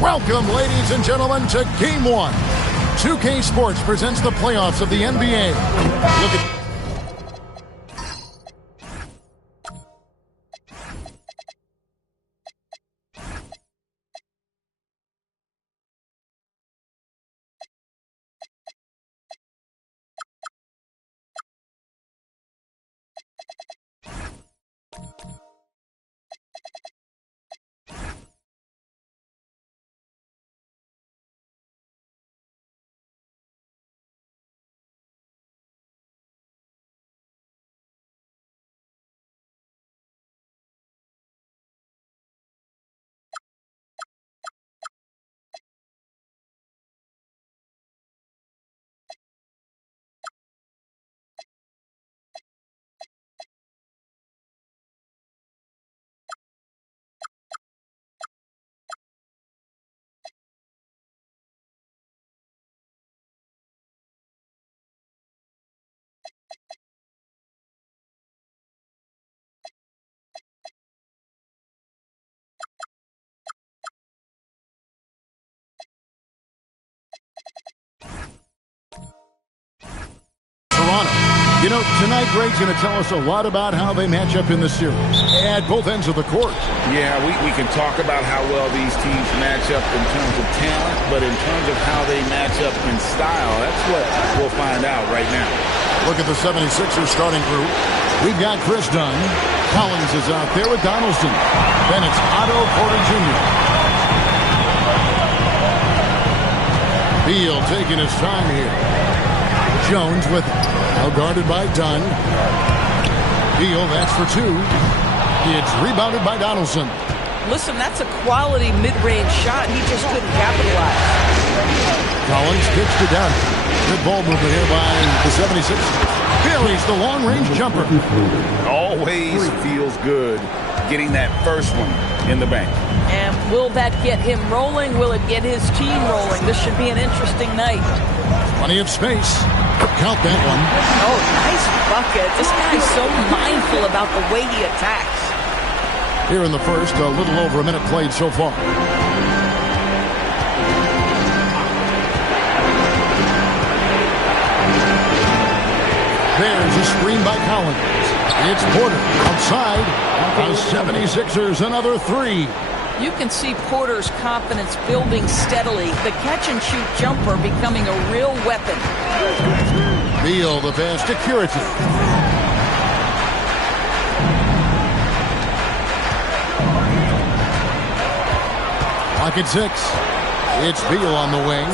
Welcome, ladies and gentlemen, to Game 1. 2K Sports presents the playoffs of the NBA. Look at... You know, tonight Greg's going to tell us a lot about how they match up in the series at both ends of the court. Yeah, we can talk about how well these teams match up in terms of talent, but in terms of how they match up in style, that's what we'll find out right now. Look at the 76ers starting group. We've got Chris Dunn. Collins is out there with Donaldson. Then it's Otto Porter Jr. Beal taking his time here. Jones with it. Now guarded by Dunn. Beal, that's for two. It's rebounded by Donaldson. Listen, that's a quality mid-range shot. He just couldn't capitalize. Collins kicks to Dunn. Good ball movement here by the 76ers. Buries the long-range jumper. Always feels good getting that first one in the bank. And will that get him rolling? Will it get his team rolling? This should be an interesting night. Plenty of space. Count that one. Oh, nice bucket. This guy's so mindful about the way he attacks. Here in the first, a little over a minute played so far. There's a screen by Collins. It's Porter outside. The 76ers, another three. You can see Porter's confidence building steadily. The catch-and-shoot jumper becoming a real weapon. Beal, the pass to Curity. Clock at 6. It's Beal on the wing.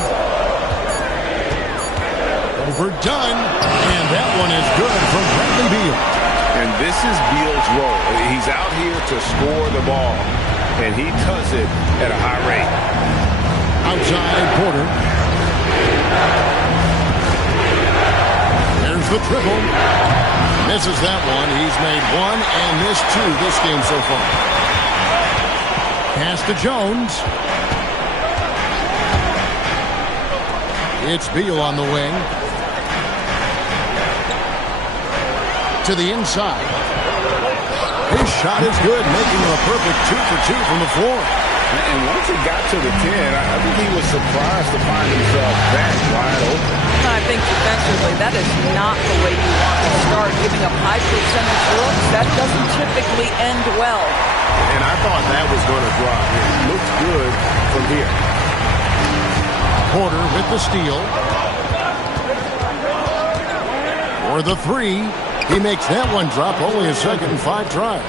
Over Dunn. And that one is good from Bradley Beal. And this is Beal's role. He's out here to score the ball. And he does it at a high rate. Outside Porter. There's the triple. Misses that one. He's made one and missed two this game so far. Pass to Jones. It's Beal on the wing. To the inside. His shot is good, making him a perfect 2 for 2 from the floor. And once he got to the 10, I think he was surprised to find himself that wide open. I think defensively, that is not the way you want to start giving up high percentage looks. That doesn't typically end well. And I thought that was going to drop. It looked good from here. Porter with the steal. For the three. He makes that one drop, only a second and 5 tries.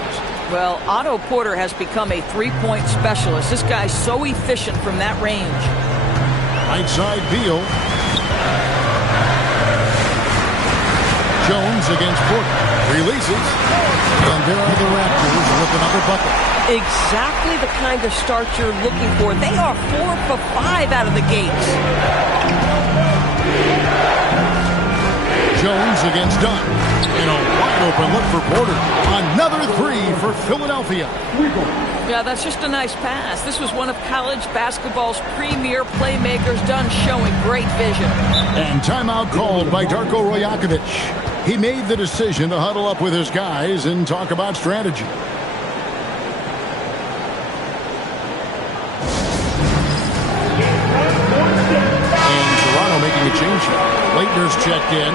Well, Otto Porter has become a three-point specialist. This guy's so efficient from that range. Right side Beal. Jones against Porter. Releases. And there are the Raptors with another bucket. Exactly the kind of start you're looking for. They are 4 for 5 out of the gates. Jones against Dunn. And a wide open look for Porter. Another three for Philadelphia. Yeah, that's just a nice pass. This was one of college basketball's premier playmakers. Dunn showing great vision. And timeout called by Darko Rajakovic. He made the decision to huddle up with his guys and talk about strategy. change. Leitner's checked in.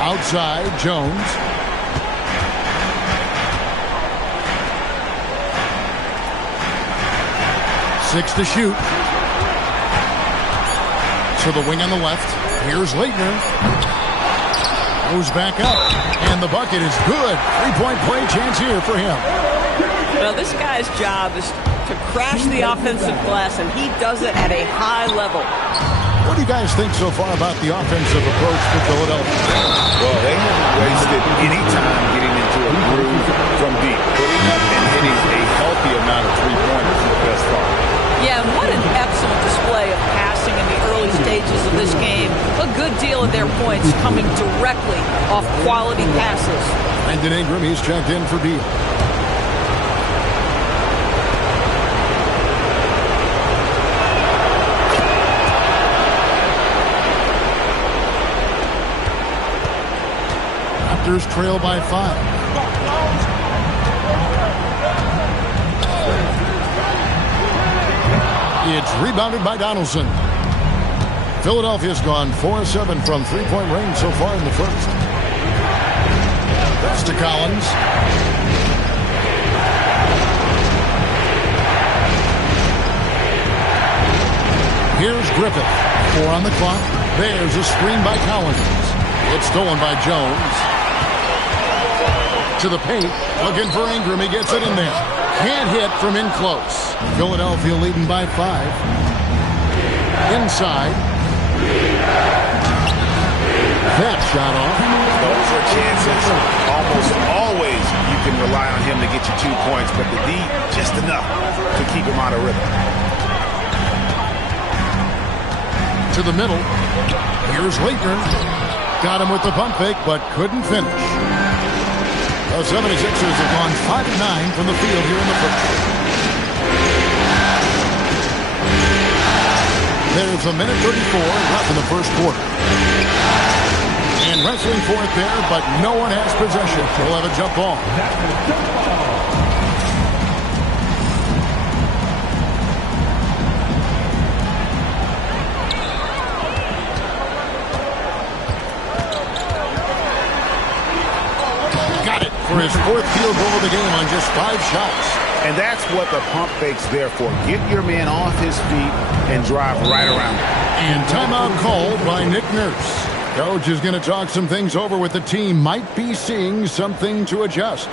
Outside, Jones. Six to shoot. To the wing on the left. Here's Leitner. Goes back up. And the bucket is good. Three-point play chance here for him. Well, this guy's job is to crash the offensive glass, and he does it at a high level. What do you guys think so far about the offensive approach for Philadelphia? Well, they haven't wasted any time getting into a groove from deep, putting up and hitting a healthy amount of three-pointers thus far. Yeah, and what an excellent display of passing in the early stages of this game. A good deal of their points coming directly off quality passes. Brandon Ingram, he's checked in for Beal. Raptors trail by 5. It's rebounded by Donaldson. Philadelphia's gone 4-7 from three-point range so far in the first. Pass to Collins. Here's Griffith. 4 on the clock. There's a screen by Collins. It's stolen by Jones. To the paint. Looking for Ingram. He gets it in there. Can't hit from in close. Philadelphia leading by 5. Inside. That shot off. Those are chances. Almost always you can rely on him to get you 2 points, but the D, just enough to keep him out of rhythm. To the middle. Here's Leitner. Got him with the pump fake, but couldn't finish. The 76ers have gone 5-9 from the field here in the first. There's a minute 34 left in the first quarter. And wrestling for it there, but no one has possession. He'll have a jump ball. For his 4th field goal of the game on just 5 shots. And that's what the pump fake's there for. Get your man off his feet and drive right around him. And timeout called by Nick Nurse. Coach is going to talk some things over with the team. Might be seeing something to adjust.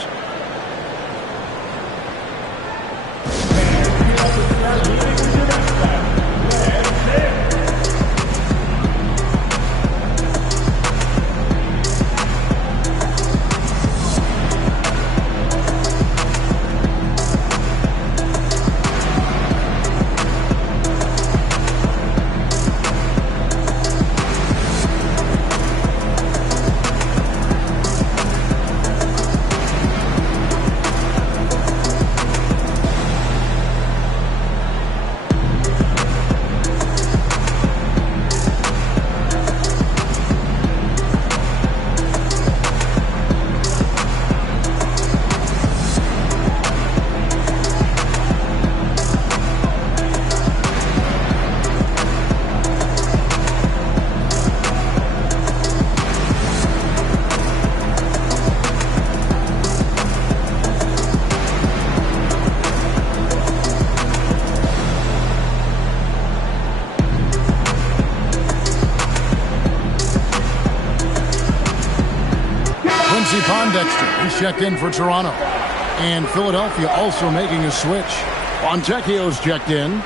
He's checked in for Toronto. And Philadelphia also making a switch. Fontecchio's checked in.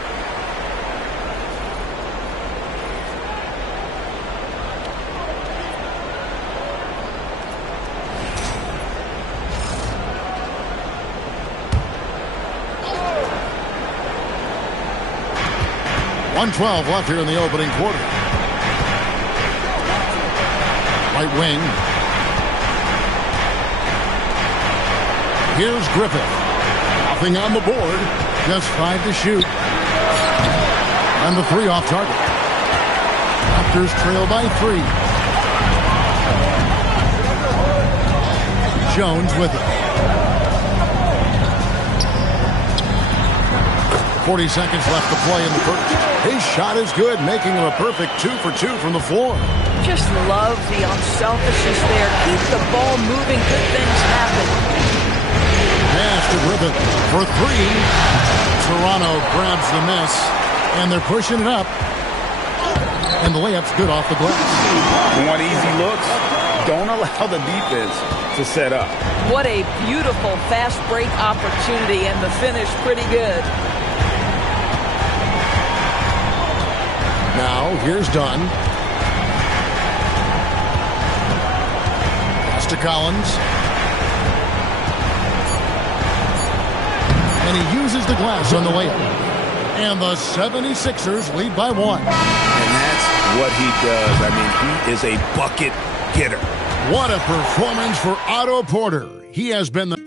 .112 left here in the opening quarter. Right wing. Here's Griffith. Nothing on the board. Just 5 to shoot. And the 3 off target. Raptors trail by 3. Jones with it. 40 seconds left to play in the first. His shot is good, making him a perfect 2 for 2 from the floor. Just love the unselfishness there. Keep the ball moving. Good things happen. Pass to Griffin for 3. Toronto grabs the miss, and they're pushing it up. And the layup's good off the glass. Want easy looks? Don't allow the defense to set up. What a beautiful fast break opportunity, and the finish pretty good. Now, here's Dunn. Pass to Collins. And he uses the glass on the layup. And the 76ers lead by 1. And that's what he does. I mean, he is a bucket getter. What a performance for Otto Porter. He has been the...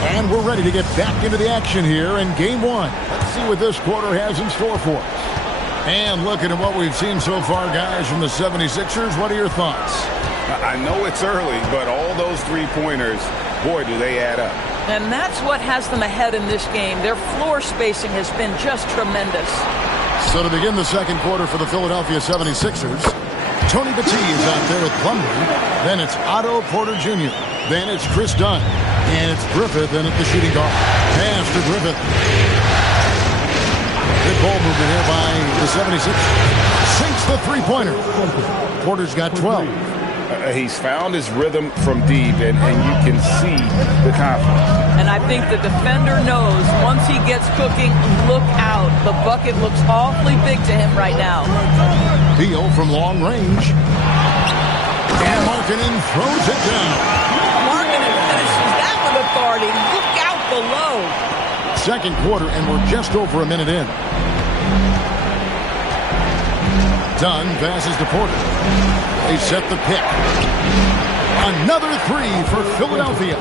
And we're ready to get back into the action here in Game 1. Let's see what this quarter has in store for us. And looking at what we've seen so far, guys, from the 76ers, what are your thoughts? I know it's early, but all those three-pointers, boy, do they add up. And that's what has them ahead in this game. Their floor spacing has been just tremendous. So to begin the second quarter for the Philadelphia 76ers, Tony Battie is out there with Plumlee. Then it's Otto Porter Jr. Then it's Chris Dunn. And it's Griffith in at the shooting guard. Pass to Griffith. Good ball movement here by the 76ers. Sinks the three-pointer. Porter's got 12. He's found his rhythm from deep, and you can see the confidence. And I think the defender knows once he gets cooking, look out. The bucket looks awfully big to him right now. Beal from long range. And Markkanen throws it down. Markkanen finishes that with authority. Look out below. Second quarter, and we're just over a minute in. Dunn passes to Porter. They set the pick. Another 3 for Philadelphia.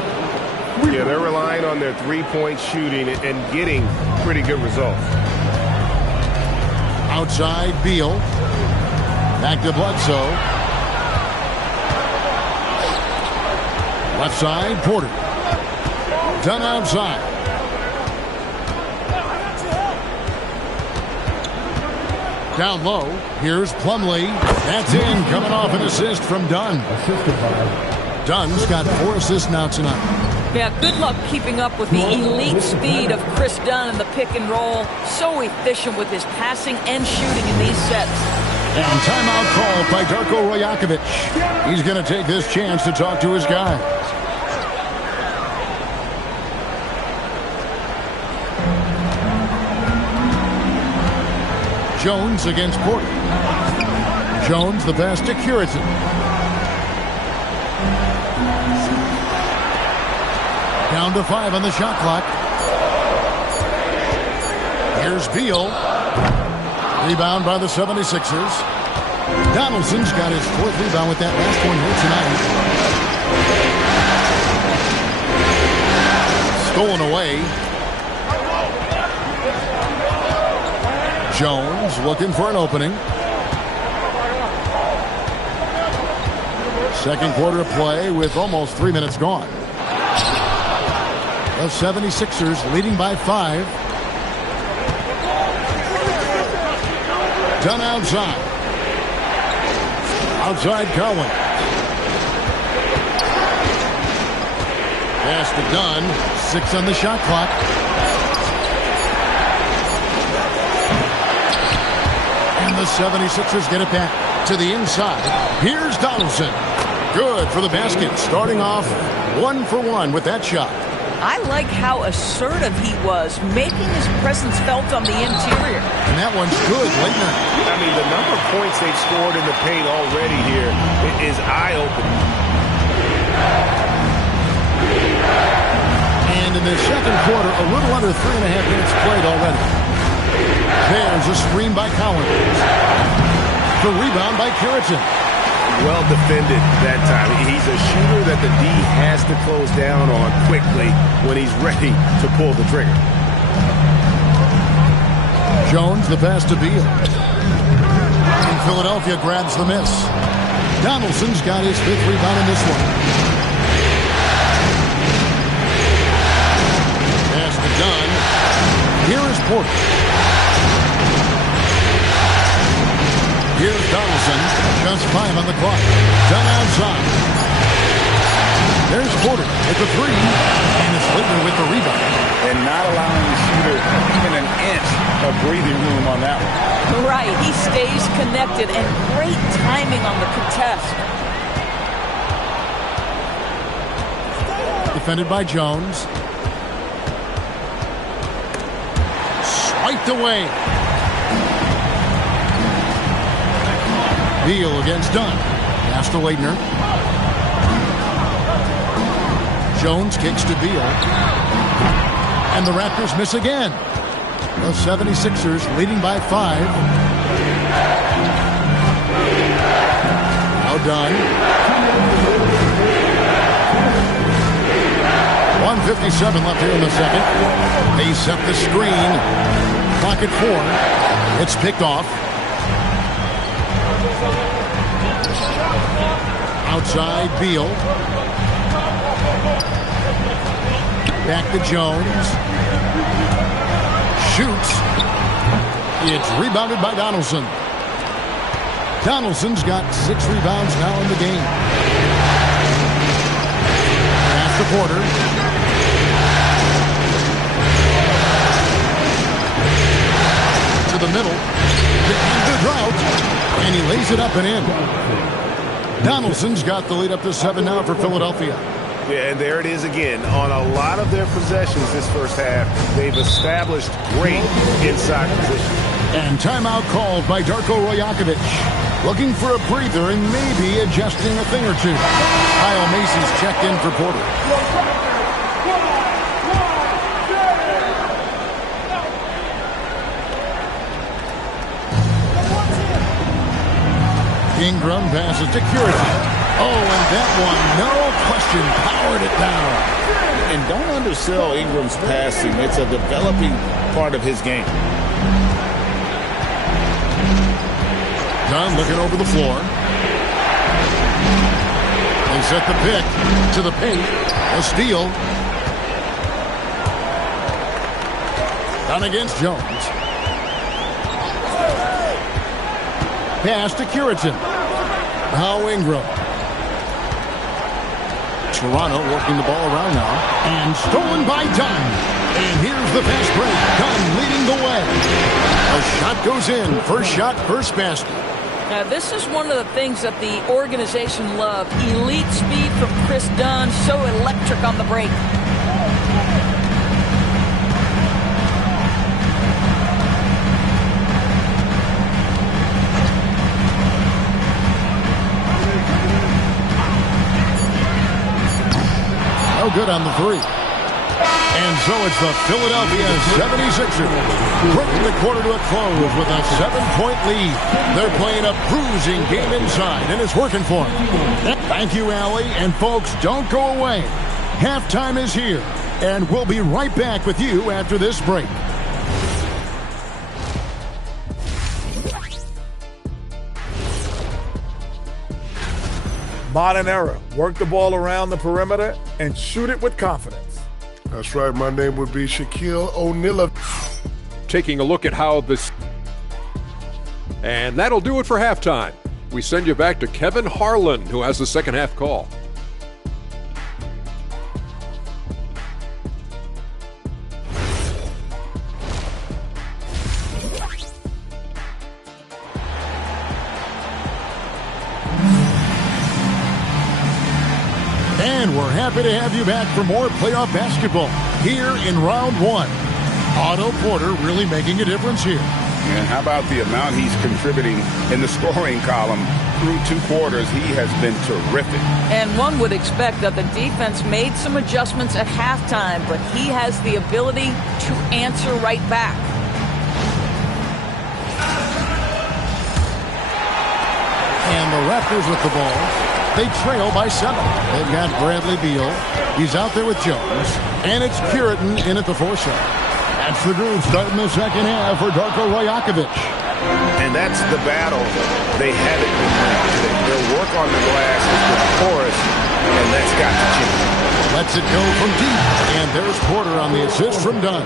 Yeah, they're relying on their three-point shooting and getting pretty good results. Outside, Beal. Back to Bledsoe. Left side, Porter. Dunn outside. Down low, here's Plumlee. That's in, coming off an assist from Dunn. Dunn's got 4 assists now tonight. Yeah, good luck keeping up with the elite speed of Chris Dunn in the pick and roll. So efficient with his passing and shooting in these sets. And timeout called by Darko Rajakovic. He's going to take this chance to talk to his guys. Jones against Porter. Jones the pass to Curitan. Down to 5 on the shot clock. Here's Beal. Rebound by the 76ers. Donaldson's got his 4th rebound with that last one here tonight. Stolen away. Jones looking for an opening. Second quarter of play with almost 3 minutes gone. The 76ers leading by 5. Dunn outside. Outside Cowan. Pass to Dunn. 6 on the shot clock. The 76ers get it back to the inside. Here's Donaldson. Good for the basket. Starting off 1 for 1 with that shot. I like how assertive he was, making his presence felt on the interior. And that one's good, Leitner. I mean, the number of points they've scored in the paint already here is eye-opening. And in the second quarter, a little under 3.5 minutes played already. There's a screen by Collins. The rebound by Curitan. Well defended that time. He's a shooter that the D has to close down on quickly when he's ready to pull the trigger. Jones, the pass to Beal. And Philadelphia grabs the miss. Donaldson's got his 5th rebound in this one. Here's Donaldson. Just 5 on the clock. Done outside. There's Porter at the 3. And it's Laettner with the rebound. And not allowing the shooter even an inch of breathing room on that one. Right. He stays connected and great timing on the contest. Defended by Jones. Swiped away. Beal against Dunn. Pass to Laettner. Jones kicks to Beal. And the Raptors miss again. The 76ers leading by 5. Now Dunn. 1:57 left here in the second. They set the screen. Clock at 4. It's picked off. Outside, Beal. Back to Jones. Shoots. It's rebounded by Donaldson. Donaldson's got 6 rebounds now in the game. Pass to Porter. To the middle. The drought. And he lays it up and in. Donaldson's got the lead up to 7 now for Philadelphia. Yeah, and there it is again. On a lot of their possessions this first half, they've established great inside position. And timeout called by Darko Rajakovic. Looking for a breather and maybe adjusting a thing or two. Kyle Macy's checked in for Porter. Ingram passes to Curry. Oh, and that one, no question, powered it down. And don't undersell Ingram's passing. It's a developing part of his game. Dunn looking over the floor. They set the pick to the paint. A steal. Dunn against Jones. Pass to Curitan. Now Ingram. Toronto working the ball around now. And stolen by Dunn. And here's the fast break. Dunn leading the way. A shot goes in. First shot, first basket. Now, this is one of the things that the organization loved. Elite speed from Chris Dunn. So electric on the break. Good on the 3. And so it's the Philadelphia 76ers bringing the quarter to a close with a 7-point lead. They're playing a bruising game inside, and it's working for them. Thank you, Allie. And folks, don't go away. Halftime is here, and we'll be right back with you after this break. Modern era. Work the ball around the perimeter and shoot it with confidence. That's right. My name would be Shaquille O'Neal. Taking a look at how this... And that'll do it for halftime. We send you back to Kevin Harlan, who has the second half call. And we're happy to have you back for more playoff basketball here in round 1. Otto Porter really making a difference here. And how about the amount he's contributing in the scoring column through 2 quarters? He has been terrific. And one would expect that the defense made some adjustments at halftime, but he has the ability to answer right back. And the Raptors with the ball. They trail by 7. They've got Bradley Beal. He's out there with Jones. And it's Curitan in at the 4 shot. That's the groove starting the second half for Darko Rajakovic. And that's the battle they haven't been winning. Their work on the glass has been porous, and that's got to change. Lets it go from deep. And there's Porter on the assist from Dunn.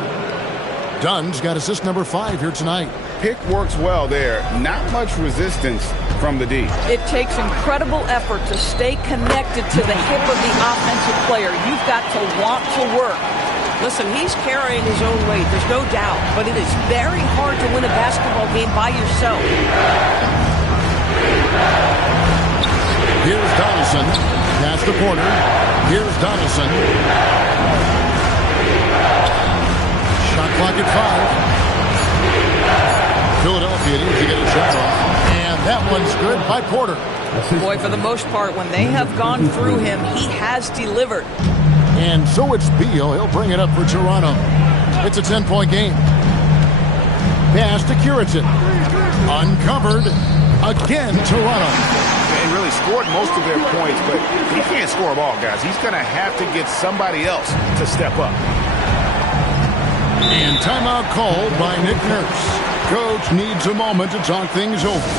Dunn's got assist number 5 here tonight. Pick works well there. Not much resistance from the D. It takes incredible effort to stay connected to the hip of the offensive player. You've got to want to work. Listen, he's carrying his own weight, there's no doubt, but it is very hard to win a basketball game by yourself. Here's Donaldson. Past the corner. Here's Donaldson. Shot clock at 5. Philadelphia needs to get a shot off. And that one's good by Porter. Boy, for the most part, when they have gone through him, he has delivered. And so it's Beal. He'll bring it up for Toronto. It's a 10-point game. Pass to Curitin. Uncovered. Again, Toronto. They really scored most of their points, but he can't score them all, guys. He's going to have to get somebody else to step up. And timeout called by Nick Nurse. Coach needs a moment to talk things over.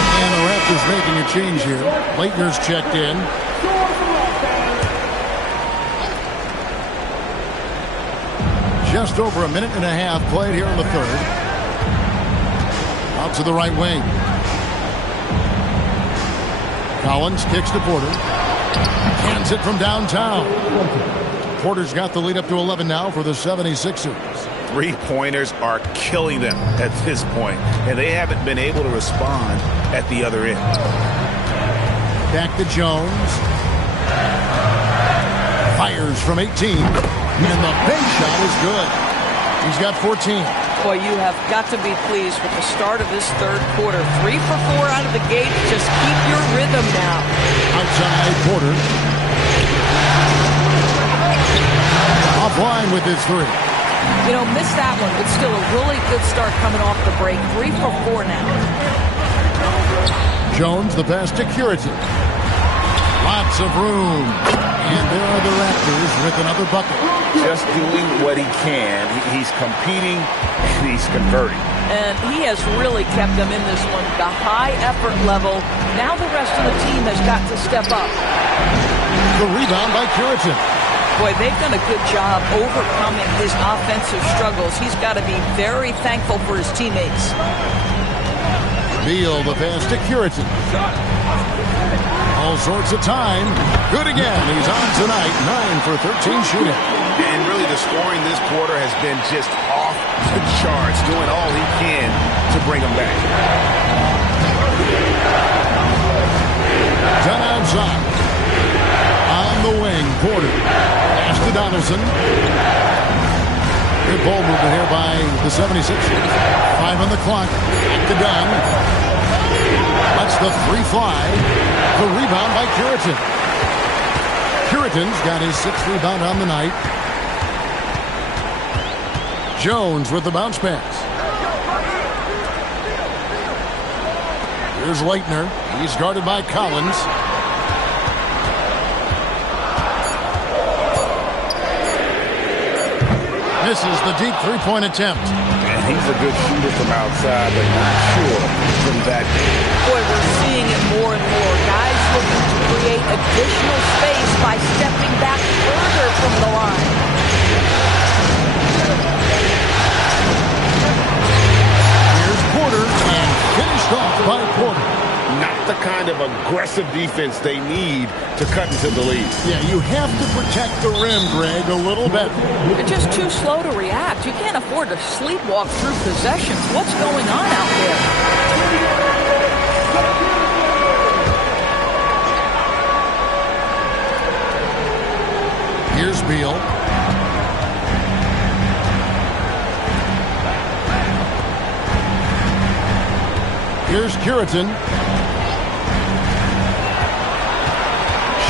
And the Raptors making a change here. Leitner's checked in. Just over a minute and a half played here in the third. Out to the right wing. Collins kicks to Porter. Hands it from downtown. Porter's got the lead up to 11 now for the 76ers. Three-pointers are killing them at this point, and they haven't been able to respond at the other end. Back to Jones. Fires from 18. And the big shot is good. He's got 14. Boy, you have got to be pleased with the start of this third quarter. 3 for 4 out of the gate. Just keep your rhythm now. Outside Porter. Offline with his 3. You know, missed that one, but still a really good start coming off the break. 3 for 4 now. Jones, the pass to Curitin. Lots of room. And there are the Raptors with another bucket. Just doing what he can. He's competing and he's converting. And he has really kept them in this one. The high effort level. Now the rest of the team has got to step up. The rebound by Curitin. Boy, they've done a good job overcoming his offensive struggles. He's got to be very thankful for his teammates. Beal, the pass to Curitin. All sorts of time. Good again. He's on tonight. 9 for 13 shooting. And really the scoring this quarter has been just off the charts, doing all he can to bring them back. Done outside. On the wing, Porter. Pass to Donaldson. Good ball movement here by the 76ers. 5 on the clock. Back to Dunn. That's the 3 fly. The rebound by Curitin. Curitin's got his 6th rebound on the night. Jones with the bounce pass. Here's Leitner. He's guarded by Collins. Misses the deep 3-point attempt. And he's a good shooter from outside, but not sure from that. Boy, we're seeing it more and more. Guys looking to create additional space by stepping back further from the line. Here's Porter, and finished off by Porter. Not the kind of aggressive defense they need to cut into the lead. Yeah, you have to protect the rim, Greg, a little better. You're just too slow to react. You can't afford to sleepwalk through possessions. What's going on out there? Here's Beal. Here's Curitin.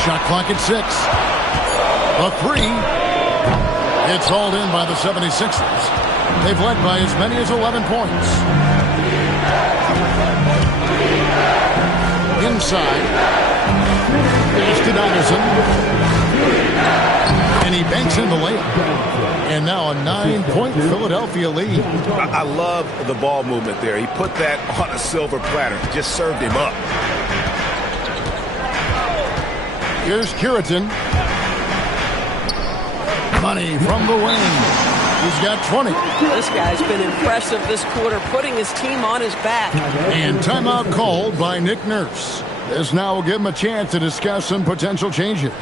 Shot clock at 6. A 3. It's hauled in by the 76ers. They've led by as many as 11 points. Inside. Pass to Donaldson. And he banks in the layup. And now a 9-point Philadelphia lead. I love the ball movement there. He put that on a silver platter. Just served him up. Here's Curitin. Money from the wing. He's got 20. This guy's been impressive this quarter, putting his team on his back. And timeout called by Nick Nurse. This now will give him a chance to discuss some potential changes.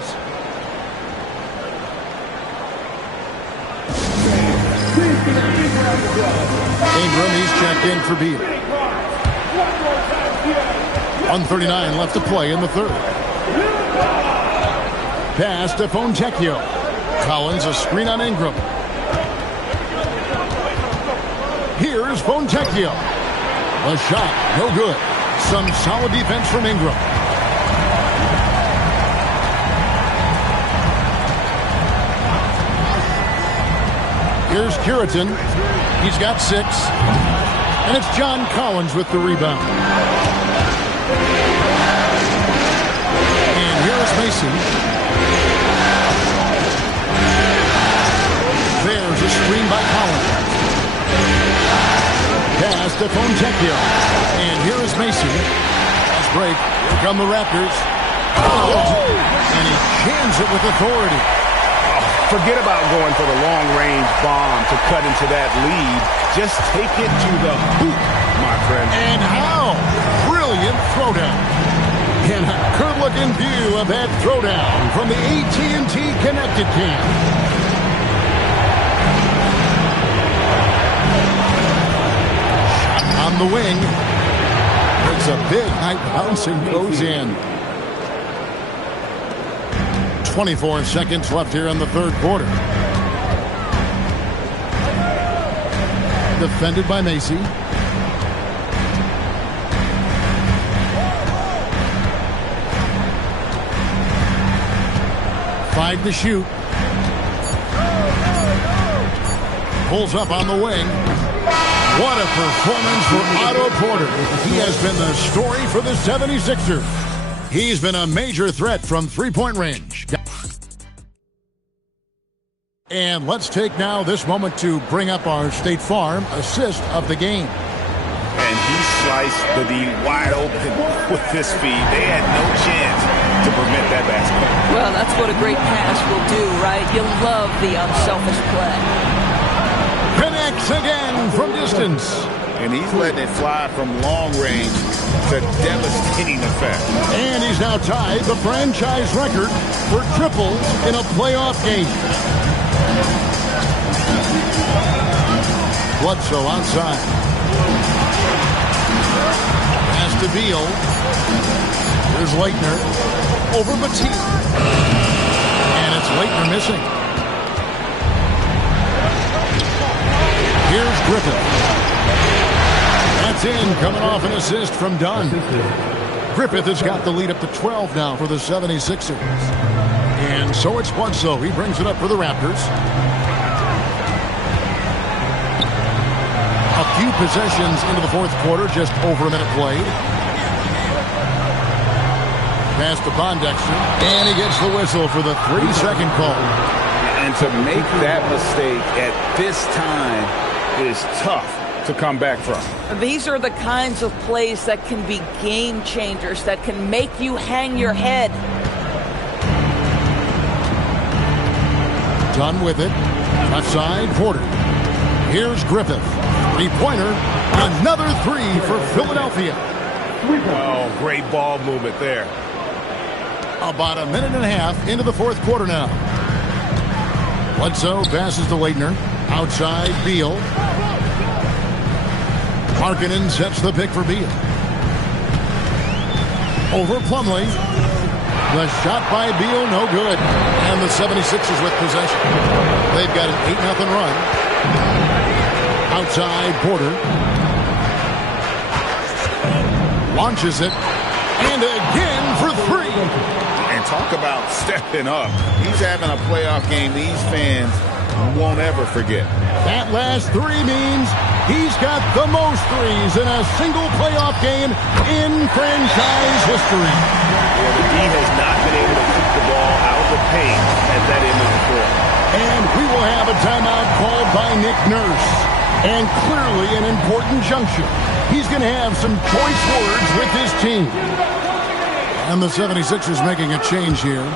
Ingram, he's checked in for Beal. 1:39 left to play in the third. Pass to Fontecchio. Collins, a screen on Ingram. Here's Fontecchio. A shot, no good. Some solid defense from Ingram. Here's Curitan. He's got 6. And it's John Collins with the rebound. And here's Mason. There's a screen by Collins. Pass to Fontecchio. And here's Mason. Nice break. Here come the Raptors. And he jams it with authority. Forget about going for the long-range bomb to cut into that lead. Just take it to the hoop, my friend. And how brilliant throwdown. And a good-looking view of that throwdown from the AT&T Connected Cam. Shot on the wing. It's a big high bounce and goes in. 24 seconds left here in the third quarter. Defended by Macy. Five to shoot. Pulls up on the wing. What a performance for Otto Porter. He has been the story for the 76ers. He's been a major threat from three-point range. And let's take now this moment to bring up our State Farm assist of the game. And he sliced the D wide open with his feet. They had no chance to prevent that basket. Well, that's what a great pass will do, right? You love the unselfish play. Connects again from distance. And he's letting it fly from long range to devastating effect. And he's now tied the franchise record for triples in a playoff game. Bledsoe outside. Pass to Beal. Here's Leitner. Over Matisse. And it's Leitner missing. Here's Griffith. That's in, coming off an assist from Dunn. Griffith has got the lead up to 12 now for the 76ers. And so it's Bledsoe. He brings it up for the Raptors. A few possessions into the fourth quarter, just over a minute played. Pass to Pondexter, and he gets the whistle for the 3-second call. And to make that mistake at this time is tough to come back from. These are the kinds of plays that can be game changers, that can make you hang your head. Done with it. Left side, Porter. Here's Griffith. Three-pointer. Another three for Philadelphia. Oh, great ball movement there. About a minute and a half into the fourth quarter now. Bledsoe passes to Leitner. Outside, Beal. Markkanen sets the pick for Beal. Over Plumlee. The shot by Beal, no good. And the 76ers with possession. They've got an 8-0 run. Outside, Porter. Launches it. And again for three. And talk about stepping up. He's having a playoff game these fans won't ever forget. That last three means he's got the most threes in a single playoff game in franchise history. Yeah, the D has not been able to keep the ball out of the paint at that end of the floor. And we will have a timeout called by Nick Nurse. And clearly an important juncture. He's going to have some choice words with his team. And the 76ers making a change here.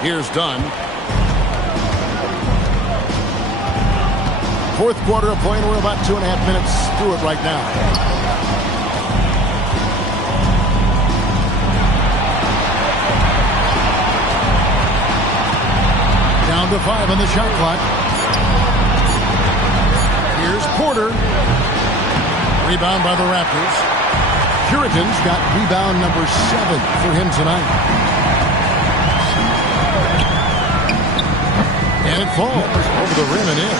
Here's Dunn. Fourth quarter of play, and we're about 2.5 minutes through it right now. Down to 5 on the shot clock. Here's Porter. Rebound by the Raptors. Puritans got rebound number 7 for him tonight. And it falls over the rim and in.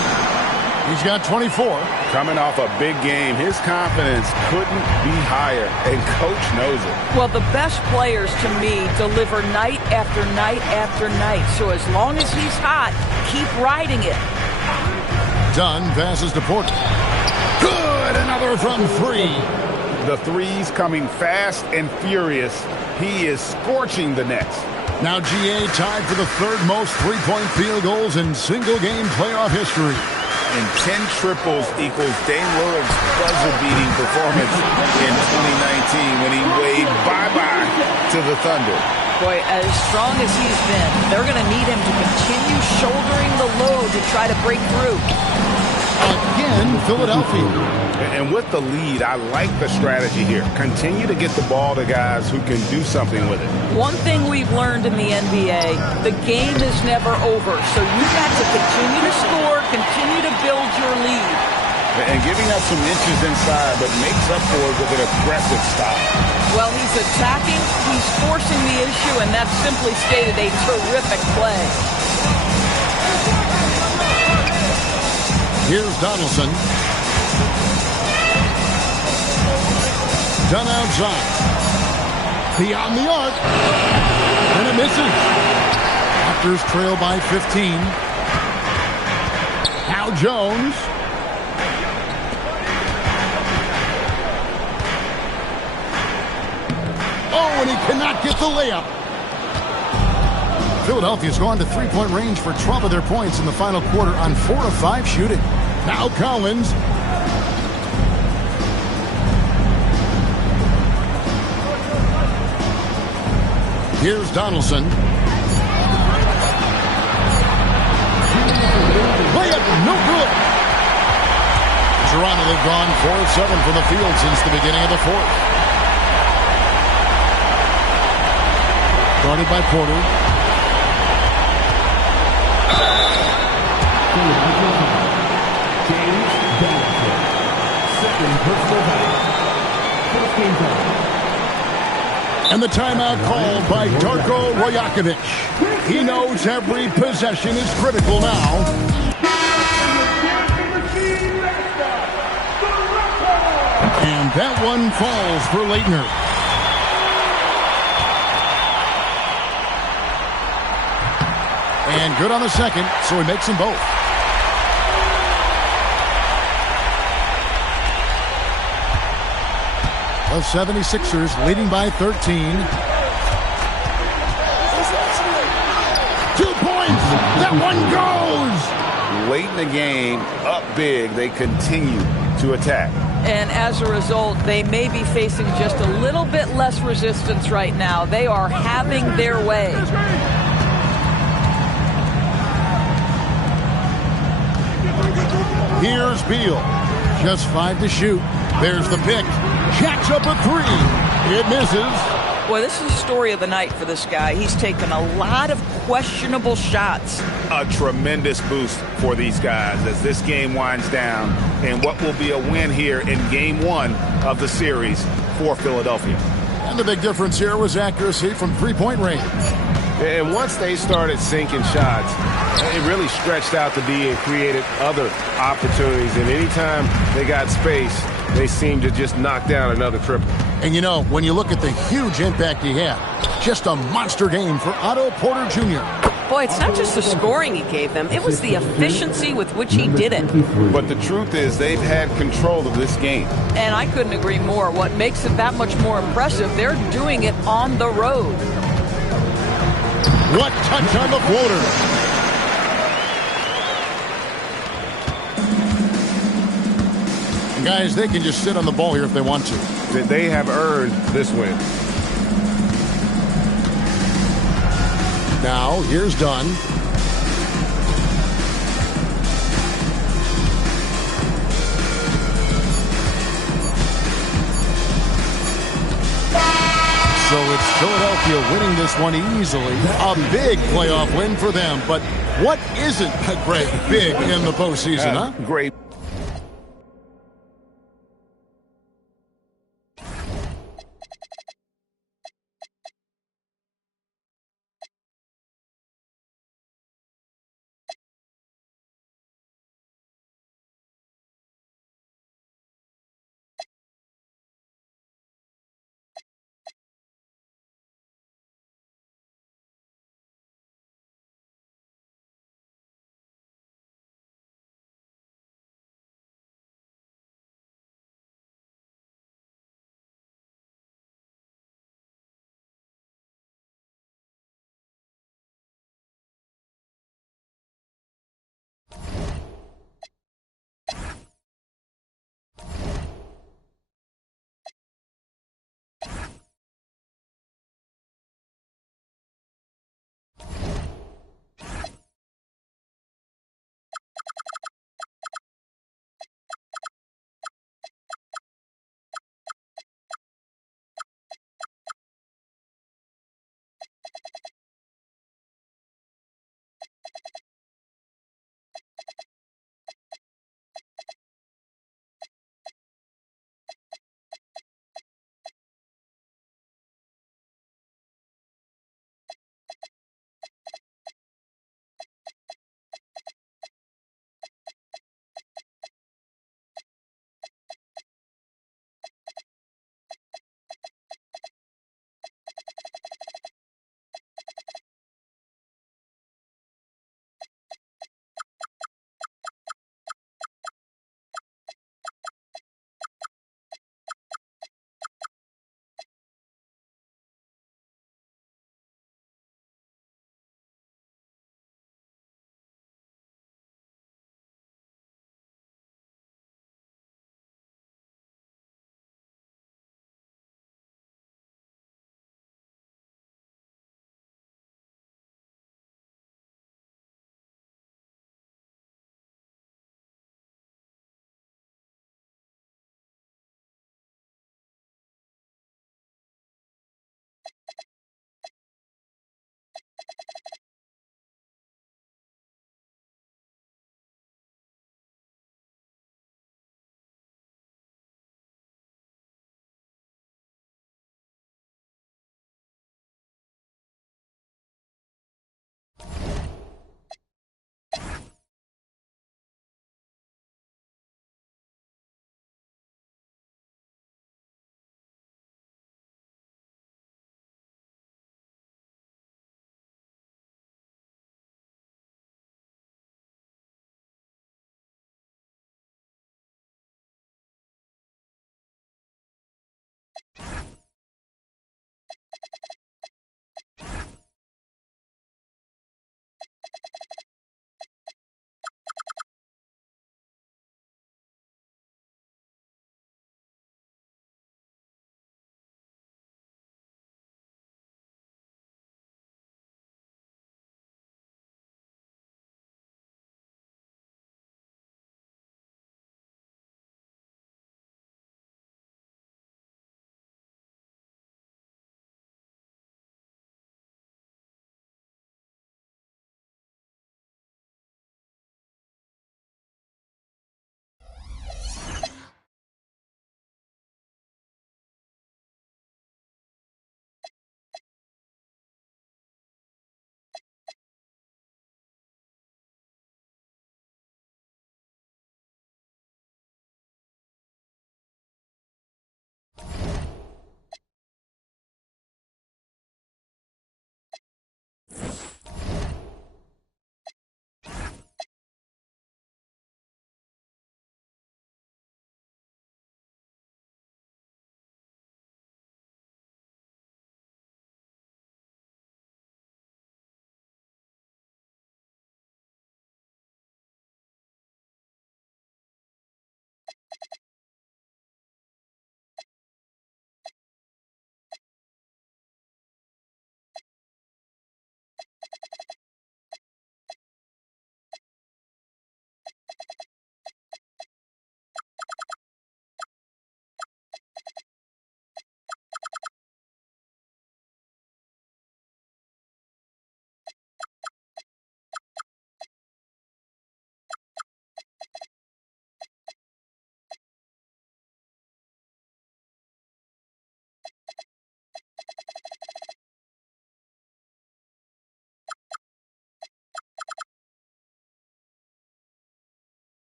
He's got 24. Coming off a big game, his confidence couldn't be higher, and coach knows it. Well, the best players to me deliver night after night after night. So as long as he's hot, keep riding it. Dunn passes to Porter. Good! Another from 3. The threes coming fast and furious. He is scorching the Nets. Now GA tied for the third most three-point field goals in single-game playoff history. And 10 triples equals Dame Lillard's buzzer-beating performance in 2019 when he waved bye-bye to the Thunder. Boy, as strong as he's been, they're going to need him to continue shouldering the load to try to break through. Again, Philadelphia. And with the lead, I like the strategy here. Continue to get the ball to guys who can do something with it. One thing we've learned in the NBA, the game is never over. So you've got to continue to score, continue to build your lead. And giving up some inches inside, but makes up for it with an aggressive stop. Well, he's attacking, he's forcing the issue, and that's simply stated a terrific play. Here's Donaldson. Dunn outside. Beyond the arc. And it misses. Raptors trail by 15. Now Jones. Oh, and he cannot get the layup. Philadelphia's gone to three-point range for 12 of their points in the final quarter on 4 of 5 shooting. Now Collins. Here's Donaldson. Layup, no good. Toronto have gone 4 of 7 from the field since the beginning of the fourth. Guarded by Porter. James Donaldson. Second personal foul. First game foul. And the timeout called by Darko Rajakovic. He knows every possession is critical now. And that one falls for Leitner. And good on the second, so he makes them both. The 76ers leading by 13. 2 points. That one goes. Late in the game, up big, they continue to attack. And as a result, they may be facing just a little bit less resistance right now. They are having their way. Here's Beal. Just 5 to shoot. There's the pick. Jacks up a 3. It misses. Boy, this is the story of the night for this guy. He's taken a lot of questionable shots. A tremendous boost for these guys as this game winds down and what will be a win here in game 1 of the series for Philadelphia. And the big difference here was accuracy from three-point range. And once they started sinking shots, it really stretched out the D and created other opportunities. And anytime they got space, they seemed to just knock down another triple. And you know, when you look at the huge impact he had, just a monster game for Otto Porter Jr. Boy, it's not just the scoring he gave them. It was the efficiency with which he did it. But the truth is they've had control of this game. And I couldn't agree more. What makes it that much more impressive, they're doing it on the road. What touch on the floater. And guys, they can just sit on the ball here if they want to. They have earned this win. Now, here's Dunn. Philadelphia winning this one easily. A big playoff win for them. But what isn't a great big in the postseason, huh? Great.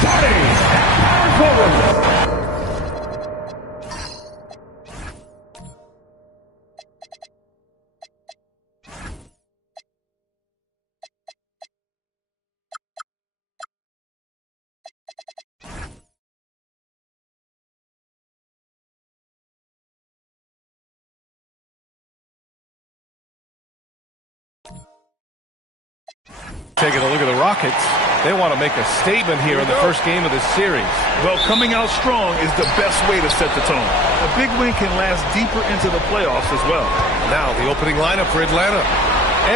Starting at power forward. Taking a look at the Rockets. They want to make a statement here in the first game of this series. Well, coming out strong is the best way to set the tone. A big win can last deeper into the playoffs as well. Now the opening lineup for Atlanta.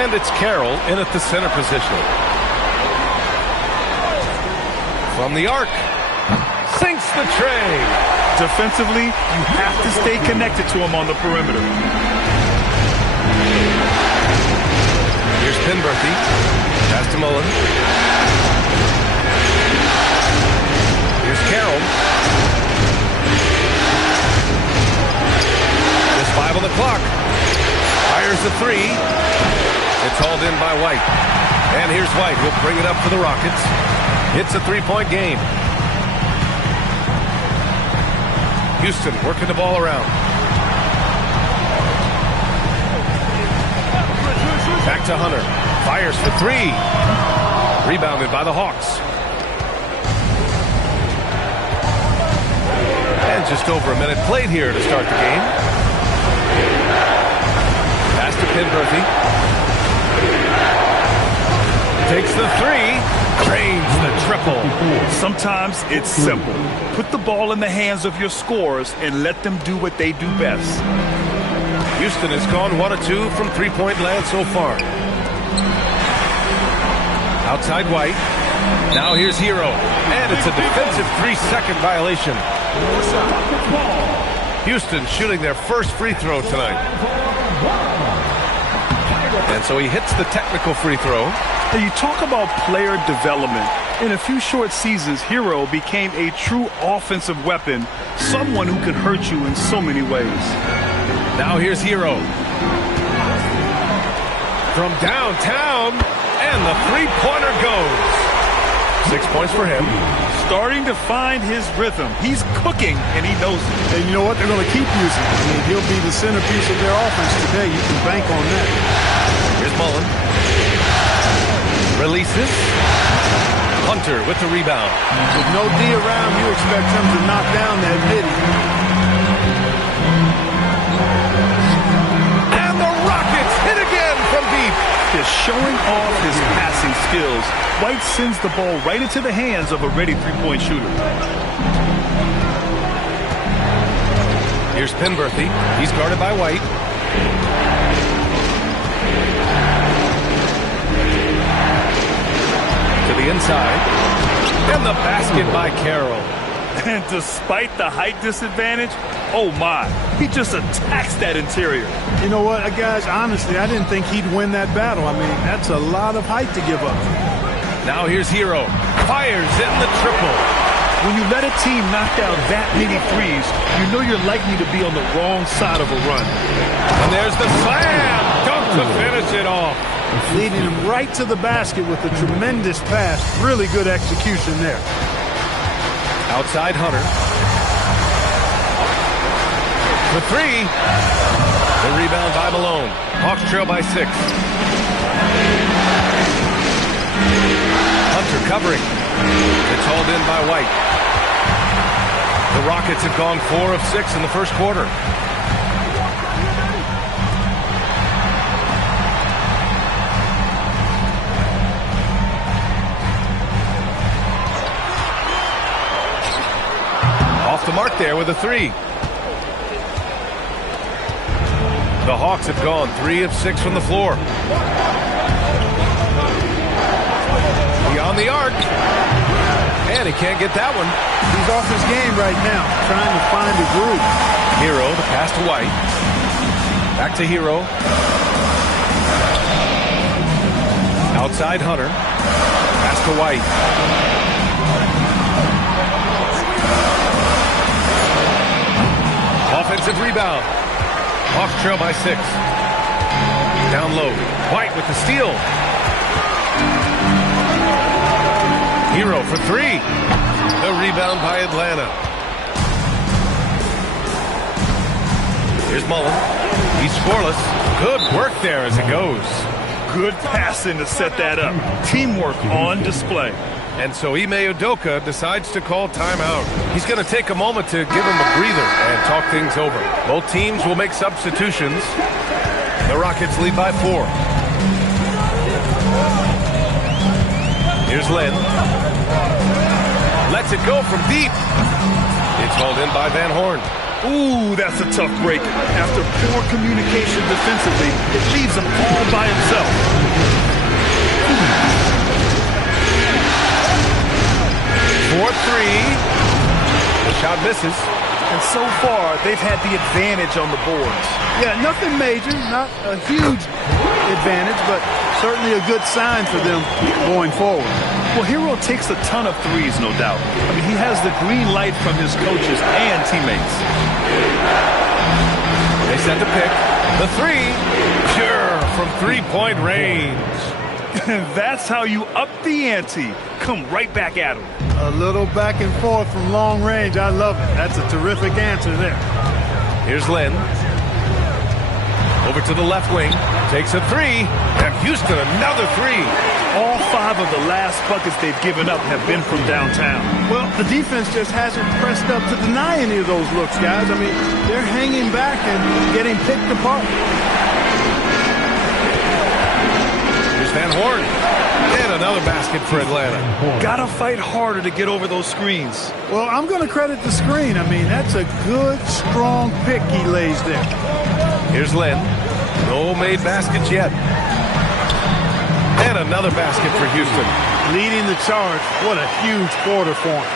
And it's Carroll in at the center position. From the arc. Sinks the tray. Defensively, you have to stay connected to him on the perimeter. Here's Penberthy. Pass to Mullen. Here's Carroll. Just 5 on the clock. Fires the three. It's hauled in by White. And here's White. He'll bring it up for the Rockets. It's a three-point game. Houston working the ball around. Back to Hunter. Fires for three. Rebounded by the Hawks. And just over a minute played here to start the game. Pass to Penberthy. Takes the three. Drains the triple. Sometimes it's simple. Put the ball in the hands of your scorers and let them do what they do best. Houston has gone 1 of 2 from three-point land so far. Outside White. Now here's Hero. And it's a defensive 3-second violation. Houston shooting their first free throw tonight. And so he hits the technical free throw. Now you talk about player development. In a few short seasons, Hero became a true offensive weapon. Someone who can hurt you in so many ways. Now here's Hero. From downtown. And the three-pointer goes. 6 points for him. Starting to find his rhythm. He's cooking, and he knows it. And you know what? They're going to keep using him. I mean, he'll be the centerpiece of their offense today. You can bank on that. Here's Mullen. Releases. Hunter with the rebound. With no D around, you expect him to knock down that midi. And the Rockets hit again from deep. Is showing off his passing skills. White sends the ball right into the hands of a ready three-point shooter. Here's Penberthy. He's guarded by White. To the inside. And the basket by Carroll. And despite the height disadvantage, oh my, he just attacks that interior. You know what, guys, honestly, I didn't think he'd win that battle. I mean, that's a lot of height to give up. Now here's Hero. Fires in the triple. When you let a team knock down that many threes, you know you're likely to be on the wrong side of a run. And there's the slam. Dunk to finish it off. Leading him right to the basket with a tremendous pass. Really good execution there. Outside Hunter. For three. The rebound by Malone. Hawks trail by 6. Hunter covering. It's hauled in by White. The Rockets have gone 4 of 6 in the first quarter. Off the mark there with a three. The Hawks have gone 3 of 6 from the floor. Beyond the arc. And he can't get that one. He's off his game right now, trying to find a groove. Hero, the pass to White. Back to Hero. Outside Hunter. Pass to White. Offensive rebound. Hawks trail by 6. Down low. White with the steal. Hero for 3. rebound by Atlanta. Here's Mullen. He's scoreless. Good work there as it goes. Good passing to set that up. Teamwork on display. And so Ime Udoka decides to call timeout. He's going to take a moment to give him a breather and talk things over. Both teams will make substitutions. The Rockets lead by 4. Here's Lynn. Lets it go from deep. It's hauled in by Van Horn. Ooh, that's a tough break. After poor communication defensively, it leaves him all by himself. 4-3. The shot misses. And so far, they've had the advantage on the boards. Yeah, nothing major, not a huge advantage, but certainly a good sign for them going forward. Well, Hero takes a ton of threes, no doubt. I mean, he has the green light from his coaches and teammates. They set the pick. The three. Sure, from three-point range. That's how you up the ante. Come right back at him. A little back and forth from long range. I love it. That's a terrific answer there. Here's Lynn. Over to the left wing. Takes a three. And Houston another three. All 5 of the last buckets they've given up have been from downtown. Well, the defense just hasn't pressed up to deny any of those looks, guys. I mean, they're hanging back and getting picked apart. Here's Van Horn. And another basket for Atlanta. Gotta fight harder to get over those screens. Well, I'm going to credit the screen. I mean, that's a good, strong pick he lays there. Here's Lynn. No made baskets yet. And another basket for Houston. Leading the charge. What a huge quarter for him.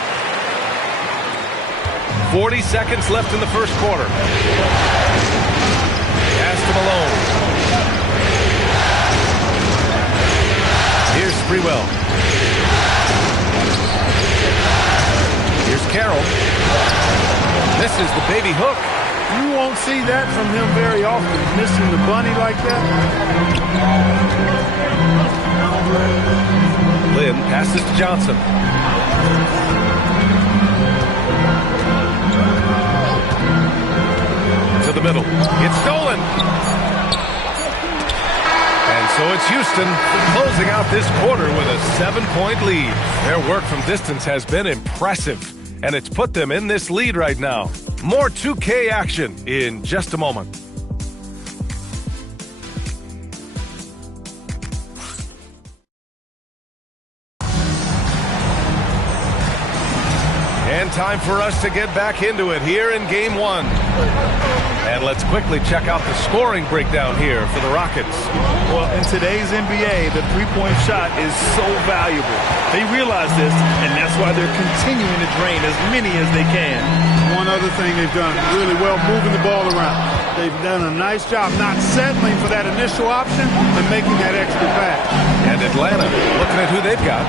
40 seconds left in the first quarter. Pass to Malone. Here's Sprewell. Here's Carroll. This is the baby hook. You won't see that from him very often. Missing the bunny like that. Lynn passes to Johnson. To the middle. It's stolen. And so it's Houston closing out this quarter with a 7-point lead. Their work from distance has been impressive, and it's put them in this lead right now. More 2K action in just a moment. And time for us to get back into it here in Game 1. And let's quickly check out the scoring breakdown here for the Rockets. Well, in today's NBA, the three-point shot is so valuable. They realize this, and that's why they're continuing to drain as many as they can. One other thing they've done really well, moving the ball around. They've done a nice job not settling for that initial option and making that extra pass. And Atlanta looking at who they've got.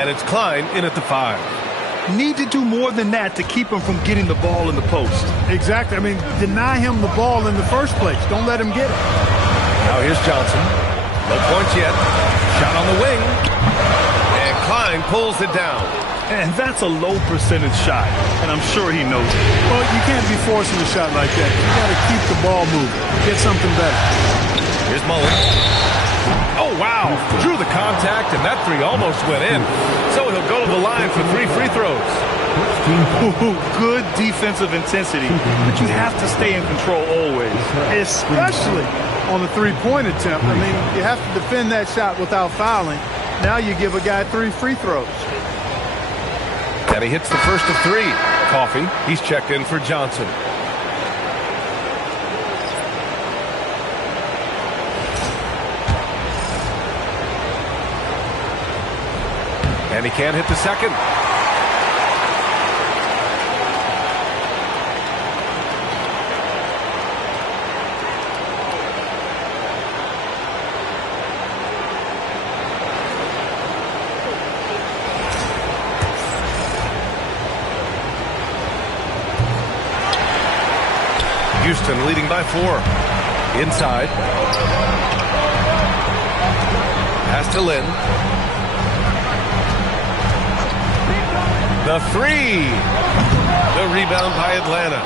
And it's Klein in at the 5. Need to do more than that to keep him from getting the ball in the post. Exactly. I mean, deny him the ball in the first place. Don't let him get it. Now here's Johnson. No points yet. Shot on the wing. And Klein pulls it down. And that's a low percentage shot, and I'm sure he knows it. Well, you can't be forcing a shot like that. You got to keep the ball moving. Get something better. Here's Mullen. Oh, wow. Drew the contact, and that three almost went in. So he'll go to the line for 3 free throws. Ooh, good defensive intensity, but you have to stay in control always. Especially on the three-point attempt. I mean, you have to defend that shot without fouling. Now you give a guy 3 free throws. And he hits the first of 3. Coffey, he's checked in for Johnson. And he can't hit the second. Houston leading by 4. Inside. Pass to Lynn. The three. The rebound by Atlanta.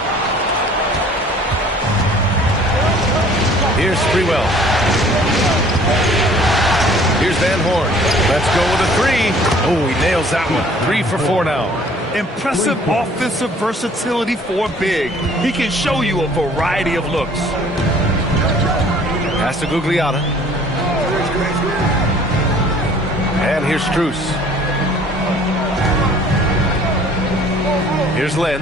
Here's Sprewell. Here's Van Horn. Let's go with a three. Oh, he nails that one. 3 for 4 now. Impressive offensive versatility for a big. He can show you a variety of looks. Pass to Gugliotta. And here's Strus. Here's Len.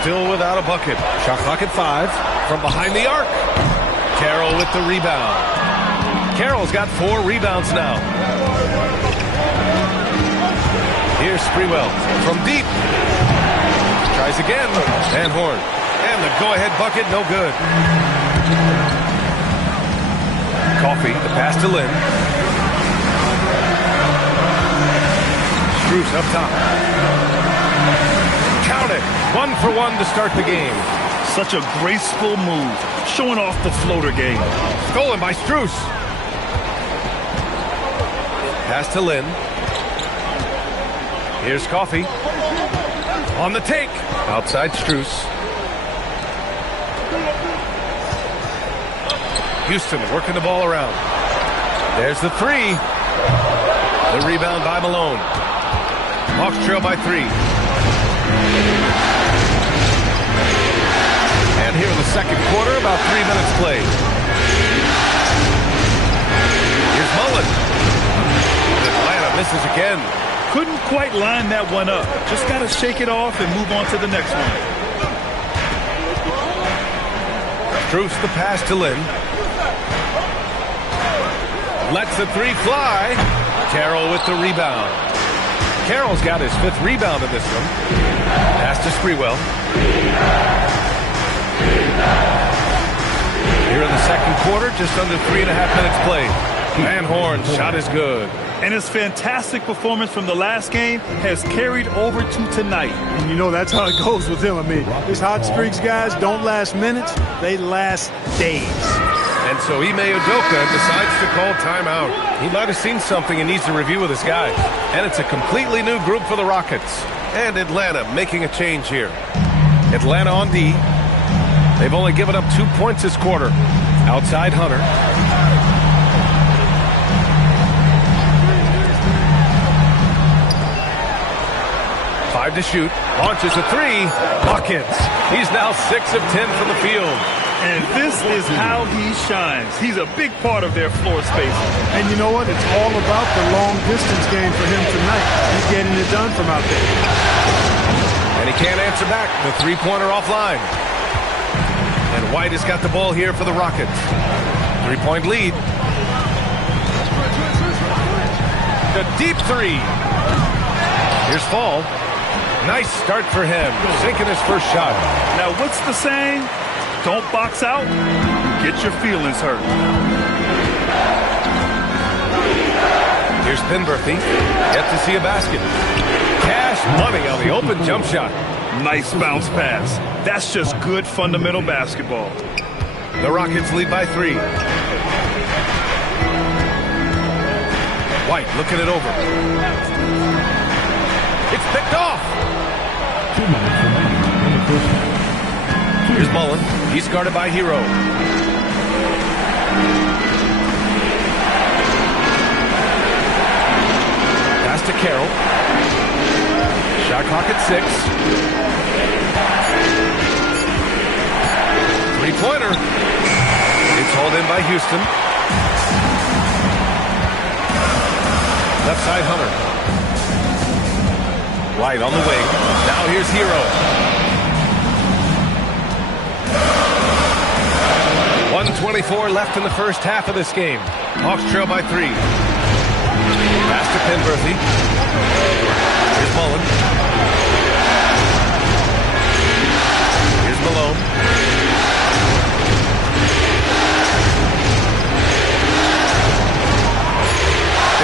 Still without a bucket. Shot clock at 5. From behind the arc. Carroll with the rebound. Carroll's got 4 rebounds now. Here's Sprewell from deep. Tries again. Van Horn. And the go-ahead bucket, no good. Coffee, the pass to Lynn. Strus up top. Count it. 1 for 1 to start the game. Such a graceful move, showing off the floater game. Stolen by Strus. Pass to Lynn. Here's Coffee. On the take. Outside Strus. Houston working the ball around. There's the three. The rebound by Malone. Hawks trail by 3. And here in the second quarter, about 3 minutes played. Here's Mullen. Atlanta misses again. Couldn't quite line that one up. Just got to shake it off and move on to the next one. Strus the pass to Lynn. Lets the three fly. Carroll with the rebound. Carroll's got his 5th rebound in this one. Pass to Sprewell. Here in the second quarter, just under 3.5 minutes played. Van Horn's shot is good. And his fantastic performance from the last game has carried over to tonight. And you know, that's how it goes with him. I mean, his hot streaks, guys, don't last minutes. They last days. And so Ime Udoka decides to call timeout. He might have seen something and needs to review with his guys. And it's a completely new group for the Rockets. And Atlanta making a change here. Atlanta on D. They've only given up 2 points this quarter. Outside Hunter. 5 to shoot. Launches a 3. Buckets. He's now 6 of 10 from the field. And this is how he shines. He's a big part of their floor space. And you know what? It's all about the long distance game for him tonight. He's getting it done from out there. And he can't answer back. The three-pointer offline. And White has got the ball here for the Rockets. 3-point lead. The deep 3. Here's Fall. Nice start for him. Sinking his first shot. Now, what's the saying? Don't box out. Get your feelings hurt. Here's Penberthy. Yet to see a basket. Cash money on the open jump shot. Nice bounce pass. That's just good fundamental basketball. The Rockets lead by 3. White looking it over. It's picked off. 2 minutes remaining in the first half. Here's Mullen. He's guarded by Hero. Pass to Carroll. Shot clock at 6. 3-pointer. It's hauled in by Houston. Left side Hunter. White on the wing. Now here's Hero. 1:24 left in the first half of this game. Hawks trail by 3. Pass to Penberthy. Here's Mullen. Here's Malone.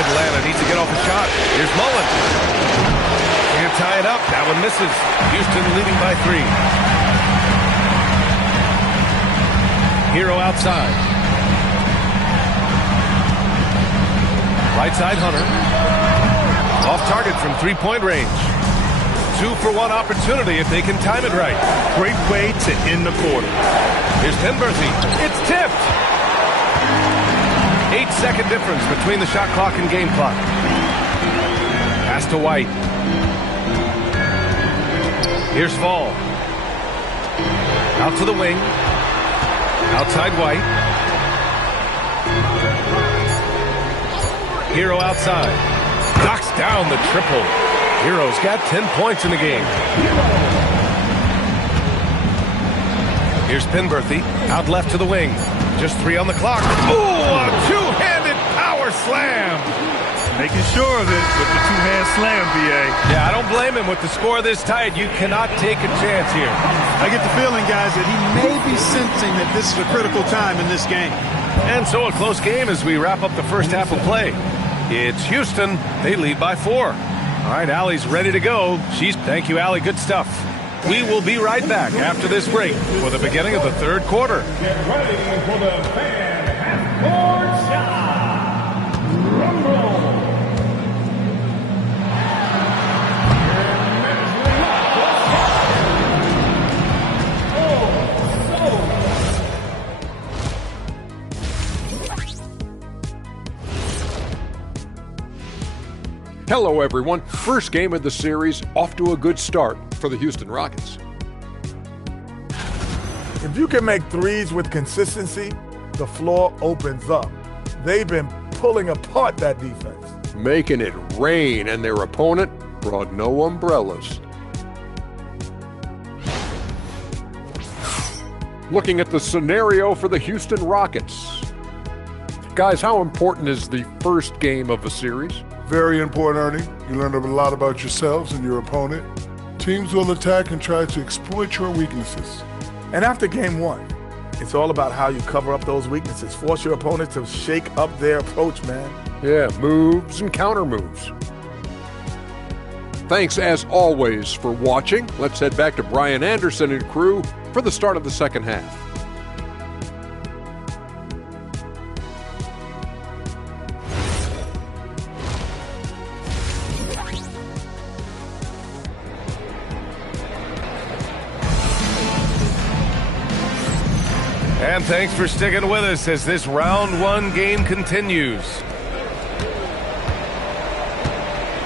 Atlanta needs to get off a shot. Here's Mullen. Can't tie it up. That one misses. Houston leading by 3. Hero outside. Right side Hunter. Off target from 3-point range. 2-for-1 opportunity if they can time it right. Great way to end the quarter. Here's Penberthy. It's tipped. 8-second difference between the shot clock and game clock. Pass to White. Here's Fall. Out to the wing. Outside White. Hero outside. Knocks down the triple. Hero's got 10 points in the game. Here's Penberthy. Out left to the wing. Just 3 on the clock. Ooh, a two-handed power slam. Making sure of it with the two-hand slam, B.A. Yeah, I don't blame him. With the score this tight, you cannot take a chance here. I get the feeling, guys, that he may be sensing that this is a critical time in this game. And so a close game as we wrap up the first half of play. It's Houston. They lead by 4. All right, Allie's ready to go. Thank you, Allie. Good stuff. We will be right back after this break for the beginning of the third quarter. Get ready for the fan half-court shot. Rumble. Hello, everyone. First game of the series, off to a good start for the Houston Rockets. If you can make threes with consistency, the floor opens up. They've been pulling apart that defense. Making it rain, and their opponent brought no umbrellas. Looking at the scenario for the Houston Rockets. Guys, how important is the first game of a series? Very important, Ernie. You learn a lot about yourselves and your opponent. Teams will attack and try to exploit your weaknesses. And after game 1, it's all about how you cover up those weaknesses. Force your opponent to shake up their approach, man. Yeah, moves and counter moves. Thanks, as always, for watching. Let's head back to Brian Anderson and crew for the start of the second half. And thanks for sticking with us as this round 1 game continues.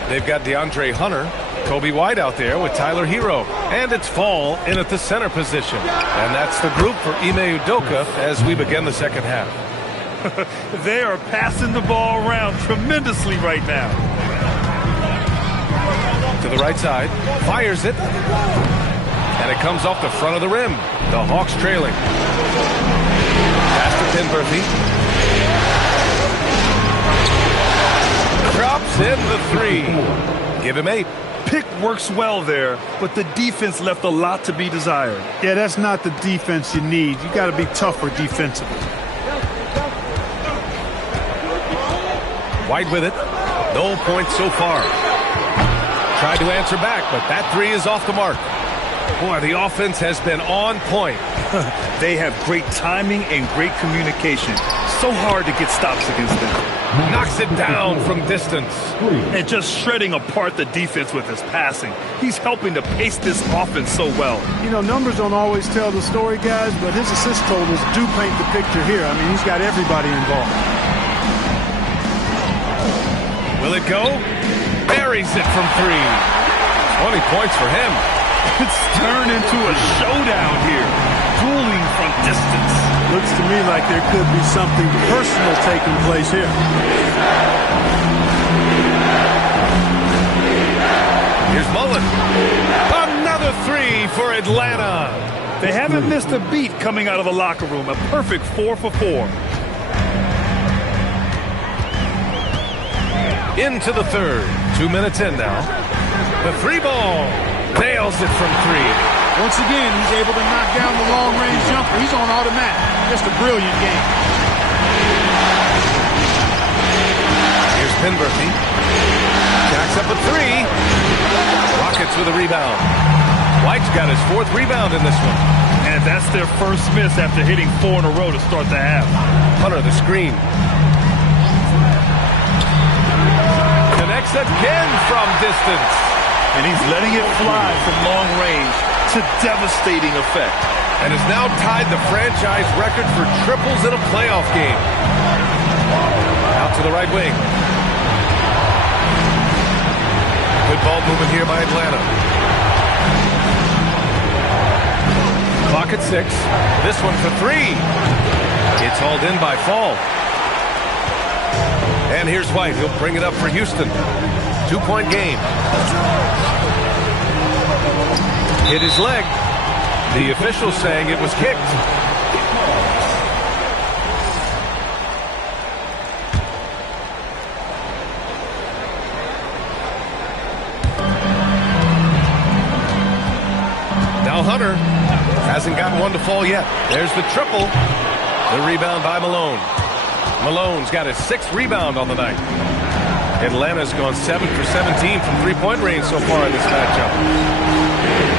They've got DeAndre Hunter, Kobe White out there with Tyler Hero. And it's Fall in at the center position. And that's the group for Ime Udoka as we begin the second half. They are passing the ball around tremendously right now. To the right side, fires it. And it comes off the front of the rim. The Hawks trailing. Pass to Penberthy. Drops in the 3. Give him 8. Pick works well there, but the defense left a lot to be desired. Yeah, that's not the defense you need. You got to be tougher defensively. White with it. No points so far. Tried to answer back, but that 3 is off the mark. Boy, the offense has been on point. They have great timing and great communication. So hard to get stops against them. Knocks it down from distance. And just shredding apart the defense with his passing. He's helping to pace this offense so well. You know, numbers don't always tell the story, guys, but his assist totals do paint the picture here. I mean, he's got everybody involved. Will it go? Buries it from 3. 20 points for him. It's turned into a showdown here. Dueling from distance. Looks to me like there could be something personal taking place here. Here's Mullen. Another 3 for Atlanta. They haven't missed a beat coming out of the locker room. A perfect 4 for 4. Into the third. 2 minutes in now. The 3 ball. Nails it from 3. Once again, he's able to knock down the long-range jumper. He's on automatic. Just a brilliant game. Here's Penberthy. Jacks up a 3. Rockets with a rebound. White's got his 4th rebound in this one. And that's their first miss after hitting 4 in a row to start the half. Hunter the screen. Connects again from distance. and he's letting it fly from long range to devastating effect. And has now tied the franchise record for triples in a playoff game. Out to the right wing. Good ball movement here by Atlanta. Clock at 6. This one for 3. It's hauled in by Fall. And here's White. He'll bring it up for Houston. 2-point game. Hit his leg. The official saying it was kicked. Now Hunter hasn't gotten one to fall yet. There's the triple. The rebound by Malone. Malone's got his 6th rebound on the night. Atlanta's gone 7 for 17 from three-point range so far in this matchup.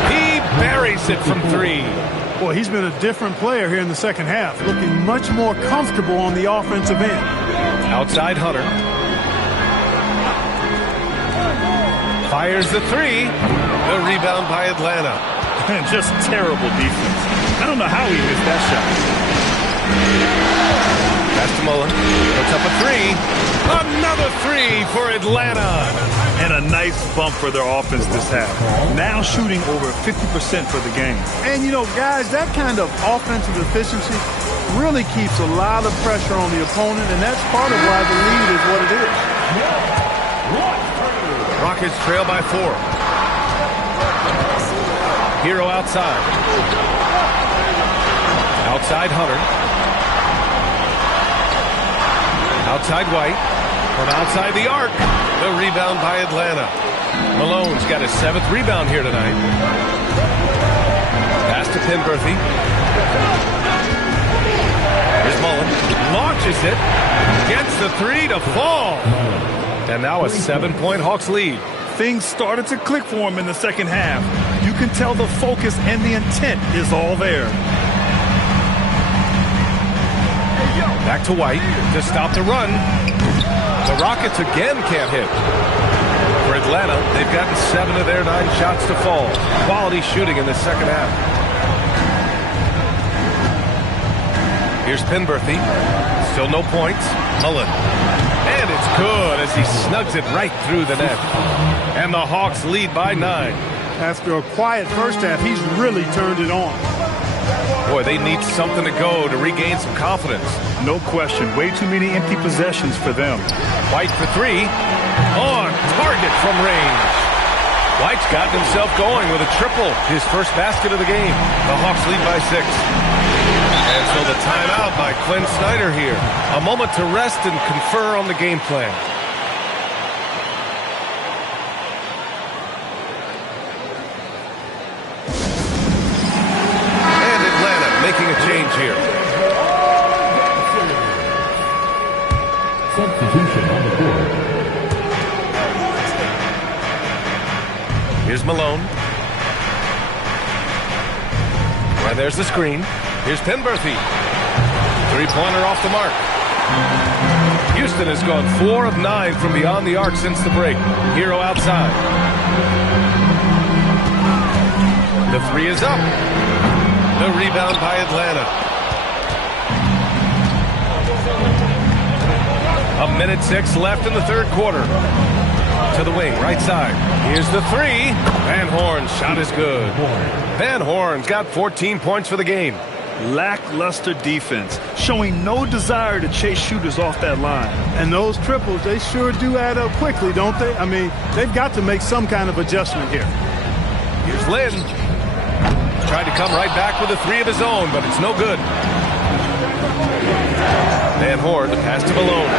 He buries it from 3. Boy, he's been a different player here in the second half, looking much more comfortable on the offensive end. Outside Hunter. Fires the 3. The rebound by Atlanta. And just terrible defense. I don't know how he missed that shot. Pass to Mullen. Puts up a 3. Another 3 for Atlanta. And a nice bump for their offense this half. Now shooting over 50% for the game. And, you know, guys, that kind of offensive efficiency really keeps a lot of pressure on the opponent, and that's part of why the lead is what it is. Rockets trail by 4. Hero outside. Outside Hunter. Outside White. From outside the arc. The rebound by Atlanta. Malone's got his 7th rebound here tonight. Pass to Penberthy. Here's Mullen. Launches it. Gets the 3 to fall. And now a 7-point Hawks lead. Things started to click for him in the second half. You can tell the focus and the intent is all there. Back to White to stop the run. The Rockets again can't hit. For Atlanta, they've gotten 7 of their 9 shots to fall. Quality shooting in the second half. Here's Penberthy. Still no points. Mullen. And it's good as he snugs it right through the net. And the Hawks lead by 9. After a quiet first half, he's really turned it on. Boy, they need something to go to regain some confidence. No question. Way too many empty possessions for them. White for 3. On target from range. White's gotten himself going with a triple. His first basket of the game. The Hawks lead by 6. And so the timeout by Quinn Snyder here. A moment to rest and confer on the game plan. And Atlanta making a change here. Substitution on the court. Here's Malone. And there's the screen. Here's Penberthy. 3-pointer off the mark. Houston has gone 4 of 9 from beyond the arc since the break. Hero outside. The 3 is up. The rebound by Atlanta. 1:06 left in the third quarter. To the wing, right side. Here's the 3. Van Horn's shot is good. Van Horn's got 14 points for the game. Lackluster defense, showing no desire to chase shooters off that line. And those triples, they sure do add up quickly, don't they? I mean, they've got to make some kind of adjustment here. Here's Lynn. Tried to come right back with a 3 of his own, but it's no good. Van Horn, the pass to Malone.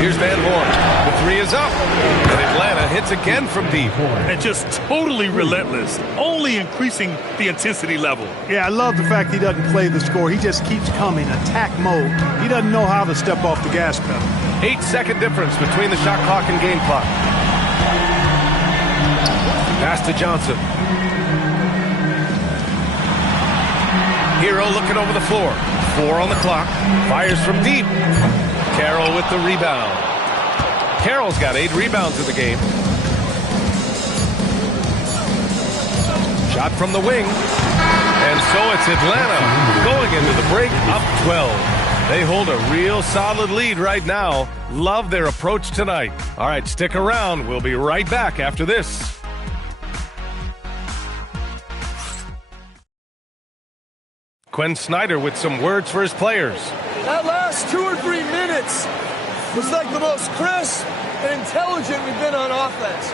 Here's Van Horn. The 3 is up. And Atlanta hits again from deep. And just totally relentless, only increasing the intensity level. Yeah, I love the fact he doesn't play the score. He just keeps coming, attack mode. He doesn't know how to step off the gas pedal. 8-second difference between the shot clock and game clock. Pass to Johnson. Hero looking over the floor. 4 on the clock. Fires from deep. Carroll with the rebound. Carroll's got 8 rebounds in the game. Shot from the wing. And so it's Atlanta going into the break up 12. They hold a real solid lead right now. Love their approach tonight. All right, stick around. We'll be right back after this. Quinn Snyder with some words for his players. That last 2 or 3 minutes was like the most crisp and intelligent we've been on offense.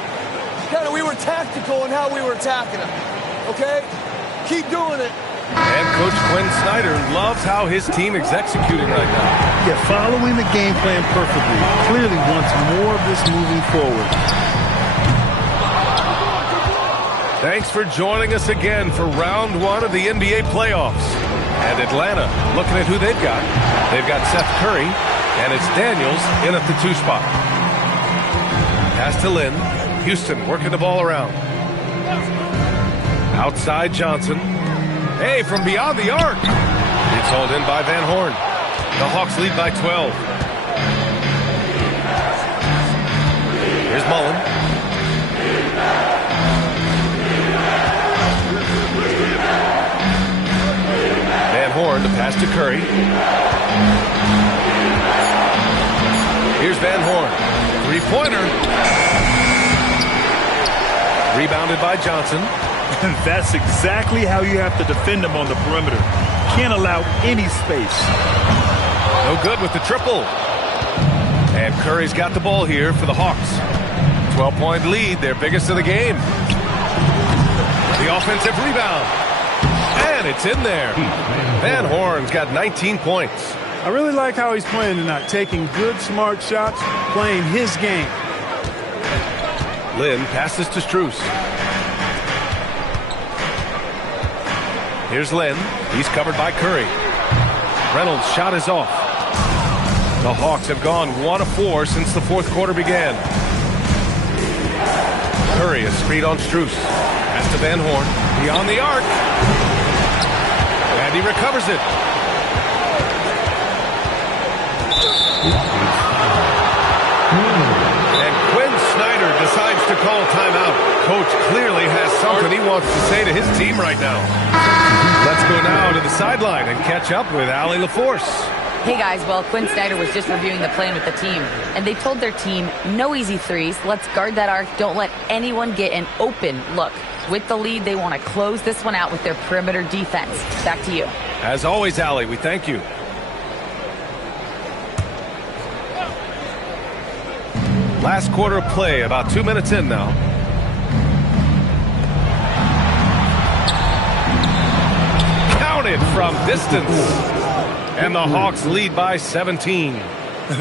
We were tactical in how we were attacking them. Okay? Keep doing it. And Coach Quinn Snyder loves how his team is executing right now. Yeah, following the game plan perfectly. Clearly wants more of this moving forward. Thanks for joining us again for round 1 of the NBA playoffs. And Atlanta, looking at who they've got. They've got Seth Curry, and it's Daniels in at the 2 spot. Pass to Lynn. Houston working the ball around. Outside Johnson. Hey, from beyond the arc. It's hauled in by Van Horn. The Hawks lead by 12. Here's Mullen. Van Horn to pass to Curry. Here's Van Horn. 3-pointer. Rebounded by Johnson. That's exactly how you have to defend them on the perimeter. Can't allow any space. No good with the triple. And Curry's got the ball here for the Hawks. 12-point lead, their biggest of the game. The offensive rebound. And it's in there. Van Horn's got 19 points. I really like how he's playing tonight, taking good, smart shots, playing his game. Lynn passes to Strus. Here's Lynn. He's covered by Curry. Reynolds' shot is off. The Hawks have gone 1 of 4 since the 4th quarter began. Curry a screen on Strus. Pass to Van Horn. Beyond the arc. And he recovers it. And Quinn Snyder decides to call timeout. Coach clearly has something he wants to say to his team right now. Let's go now to the sideline and catch up with Allie LaForce. Hey guys, well, Quinn Snyder was just reviewing the plan with the team, and they told their team, no easy threes, let's guard that arc, don't let anyone get an open look. With the lead, they want to close this one out with their perimeter defense. Back to you. As always, Allie, we thank you. Last quarter of play, about 2 minutes in now. Counted from distance. And the Hawks lead by 17.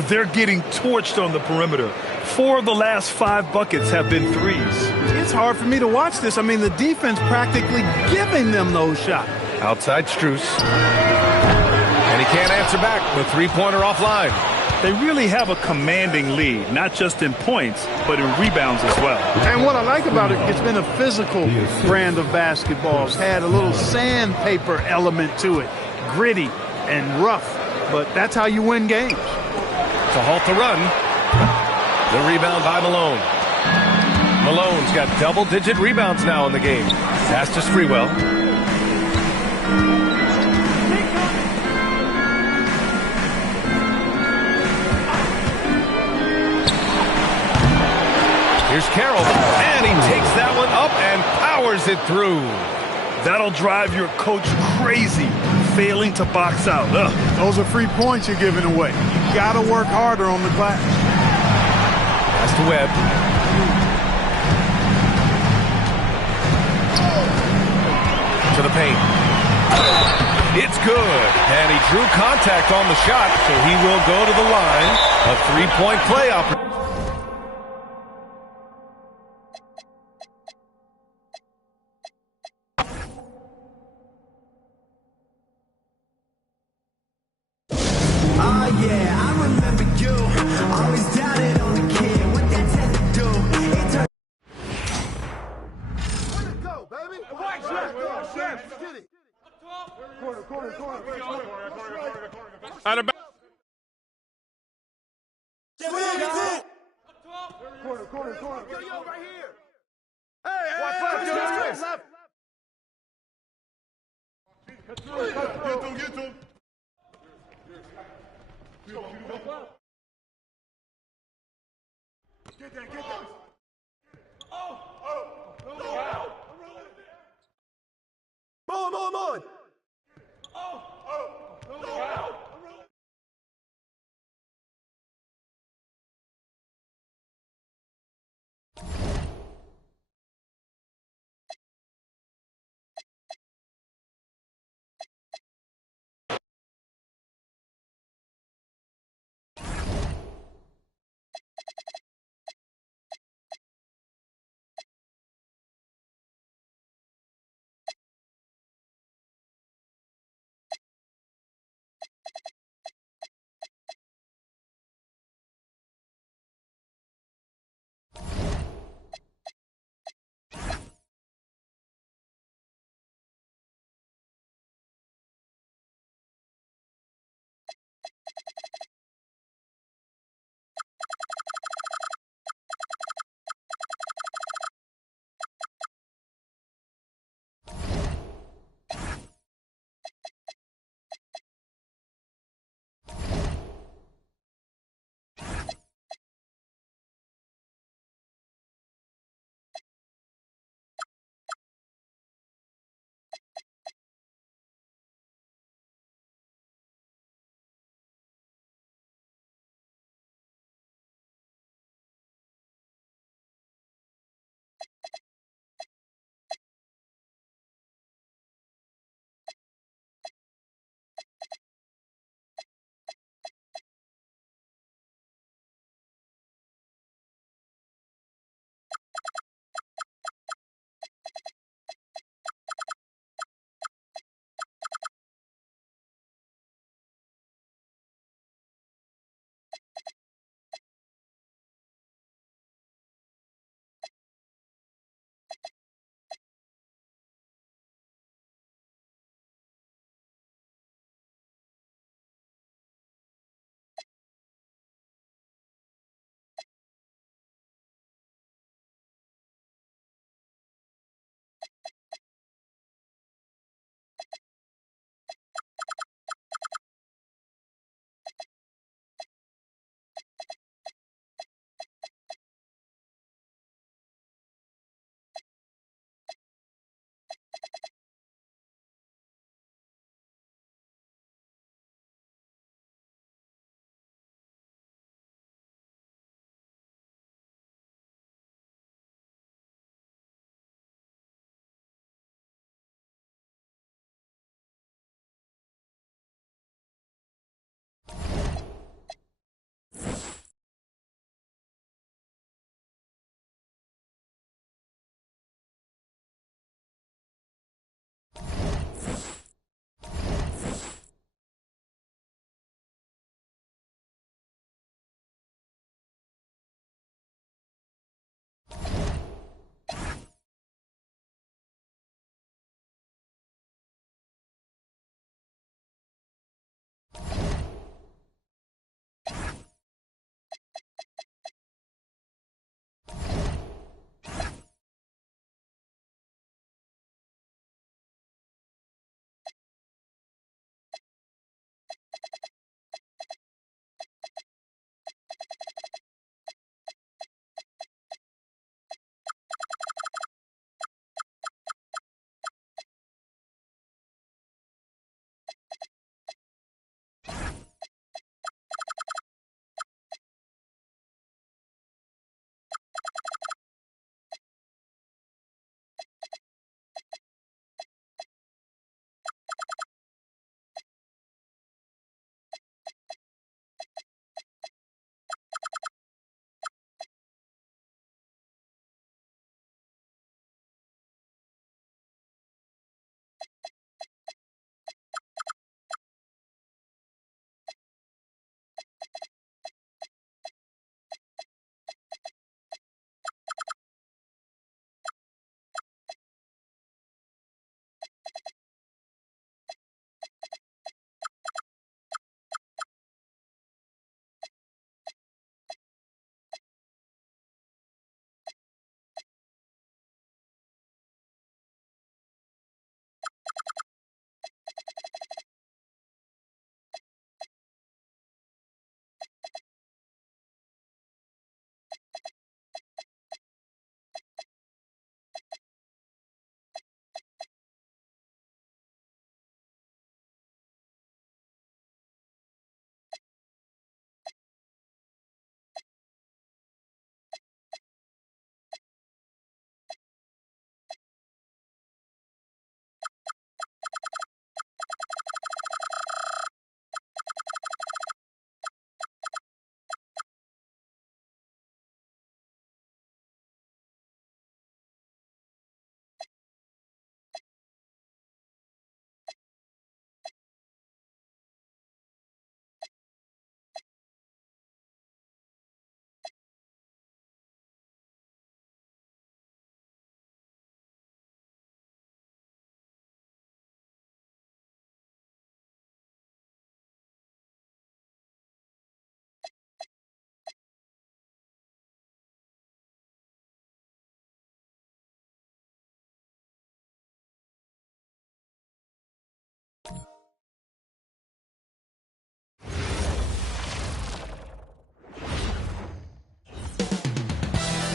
They're getting torched on the perimeter. 4 of the last 5 buckets have been threes. It's hard for me to watch this. I mean, the defense practically giving them those shots. Outside Strus. And he can't answer back. The 3-pointer offline. They really have a commanding lead, not just in points, but in rebounds as well. And what I like about it, it's been a physical brand of basketball. It's had a little sandpaper element to it. Gritty and rough, but that's how you win games. To halt the run. The rebound by Malone. Malone's got double-digit rebounds now in the game. Pass to Sprewell. Here's Carroll, and he takes that one up and powers it through. That'll drive your coach crazy, failing to box out. Ugh. Those are free points you're giving away. You got to work harder on the glass. Pass to Webb. To the paint. It's good. And he drew contact on the shot, so he will go to the line. A 3-point play opportunity. Out of Get him, get him. Get that, get that. On.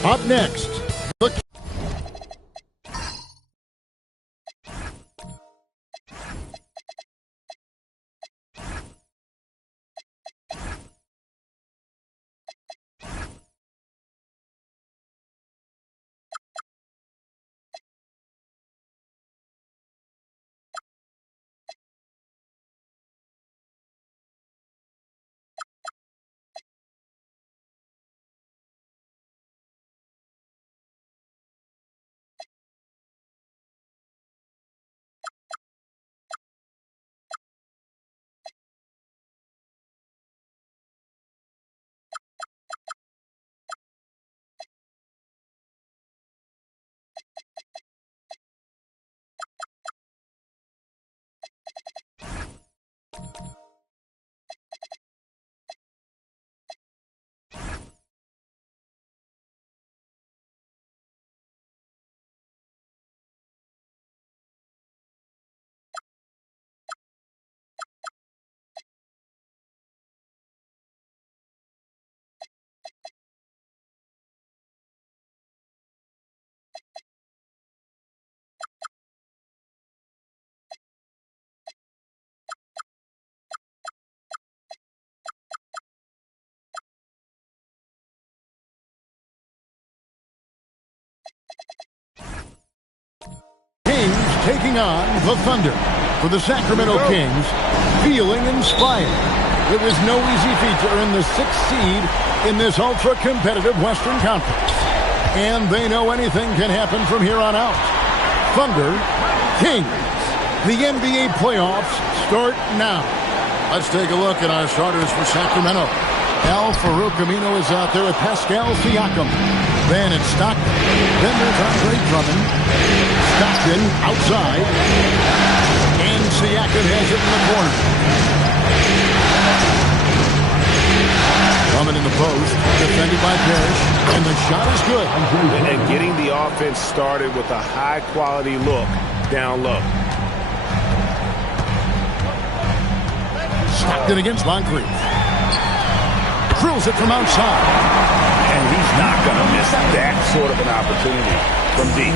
Up next, the taking on the Thunder. For the Sacramento Kings, feeling inspired. It was no easy feat to earn the 6th seed in this ultra-competitive Western Conference. And they know anything can happen from here on out. Thunder, Kings. The NBA playoffs start now. Let's take a look at our starters for Sacramento. Al-Farouq Aminu is out there with Pascal Siakam. Then it's Stockton. Then there's Andre Drummond. Stockton outside. And Siakam has it in the corner. Drummond in the post. Defended by Parrish. And the shot is good. And getting the offense started with a high-quality look down low. Stockton against Moncrief. Drills it from outside. And he's not going to miss that sort of an opportunity from deep.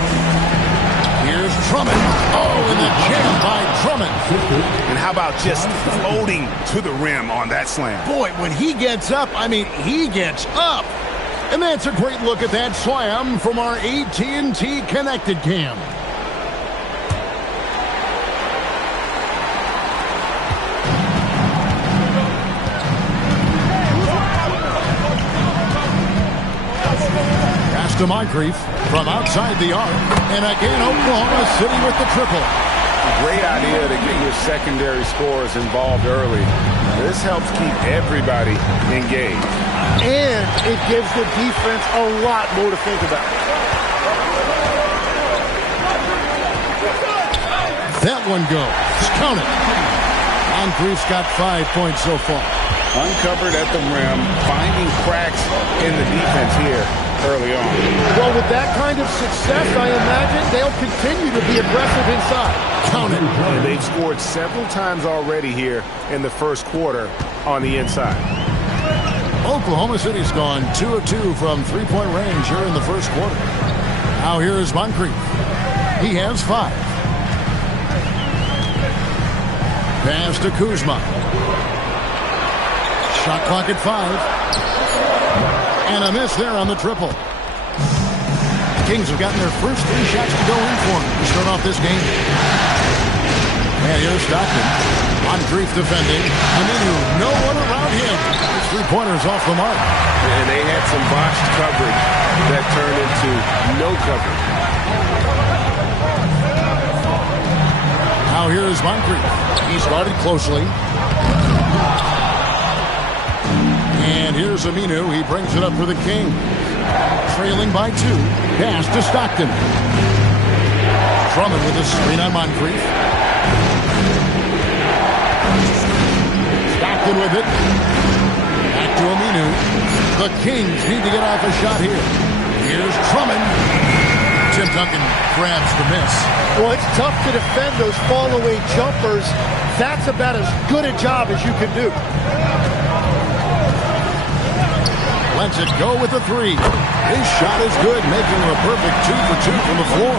Here's Drummond. Oh, and the jam by Drummond. And how about just floating to the rim on that slam? Boy, when he gets up, I mean, he gets up. And that's a great look at that slam from our AT&T Connected Cam. To Moncrief from outside the arc, and again Oklahoma City with the triple. Great idea to get your secondary scorers involved early. This helps keep everybody engaged. And it gives the defense a lot more to think about. That one goes. Count it. Moncrief's got 5 points so far. Uncovered at the rim, finding cracks in the defense here early on. Well, with that kind of success, I imagine they'll continue to be aggressive inside. Count it. And they've scored several times already here in the first quarter on the inside. Oklahoma City's gone 2 of 2 from three-point range here in the first quarter. Now here is Moncrief. He has 5. Pass to Kuzma. Shot clock at 5. And a miss there on the triple. The Kings have gotten their first 3 shots to go in for them to start off this game. And here's Stockton. Moncrief defending. Aminu, no one around him. His 3-pointer's off the mark. And they had some botched coverage that turned into no coverage. Now here is Moncrief. He's guarded closely. And here's Aminu. He brings it up for the Kings. Trailing by 2. Pass to Stockton. Drummond with a screen on Moncrief. Stockton with it. Back to Aminu. The Kings need to get off a shot here. Here's Drummond. Tim Duncan grabs the miss. Well, it's tough to defend those fall-away jumpers. That's about as good a job as you can do. lets it go with the three. His shot is good, making him a perfect 2 for 2 from the floor.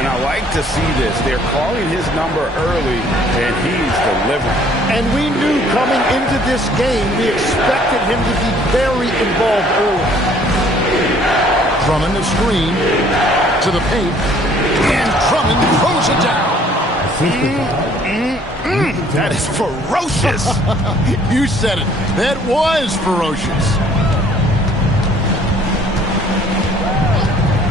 And I like to see this. They're calling his number early, and he's delivering. And we knew coming into this game, we expected him to be very involved early. Drummond the screen to the paint, and Drummond throws it down. That is ferocious. You said it. That was ferocious.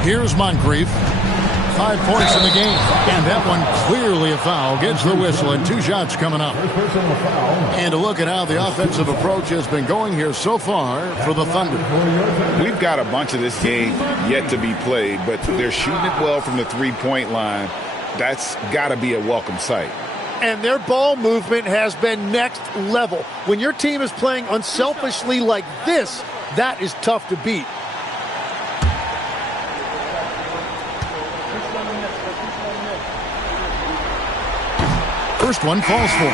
Here's Moncrief. 5 points in the game. And that one clearly a foul. Gets the whistle and 2 shots coming up. And a look at how the offensive approach has been going here so far for the Thunder. We've got a bunch of this game yet to be played, but they're shooting it well from the three-point line. That's got to be a welcome sight. And their ball movement has been next level. When your team is playing unselfishly like this, that is tough to beat. First one falls for.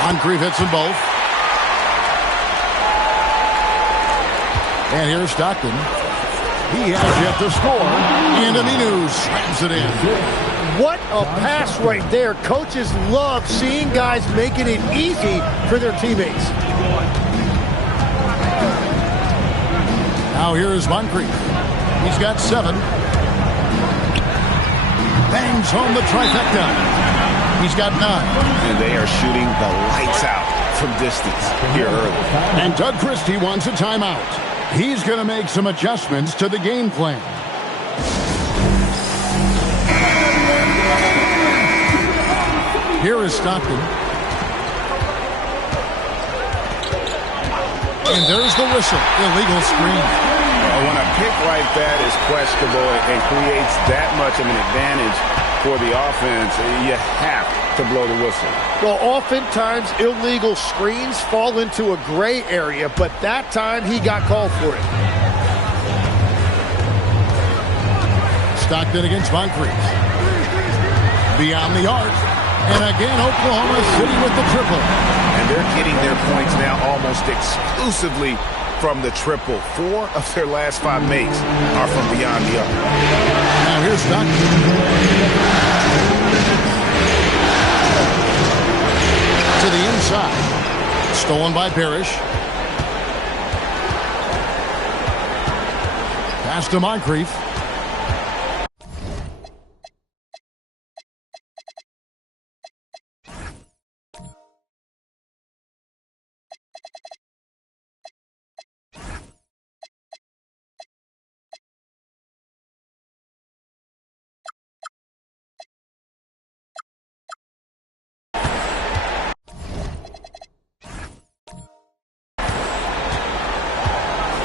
Moncrief hits them both. And here's Stockton. He has yet to score. And Aminu slams it in. What a pass right there. Coaches love seeing guys making it easy for their teammates. Now here's Moncrief. He's got 7. Bangs home the trifecta. He's got 9. And they are shooting the lights out from distance here early. And Doug Christie wants a timeout. He's going to make some adjustments to the game plan. Here is Stockton. And there's the whistle. Illegal screen. When a pick like that is questionable and creates that much of an advantage for the offense, you have to blow the whistle. Well, oftentimes illegal screens fall into a gray area, but that time he got called for it. Stockton against Moncrief. Beyond the arc. And again, Oklahoma City with the triple. And they're getting their points now almost exclusively from the triple. 4 of their last 5 makes are from beyond the arc. Now here's Stockton. To the inside. Stolen by Parrish. Pass to Moncrief.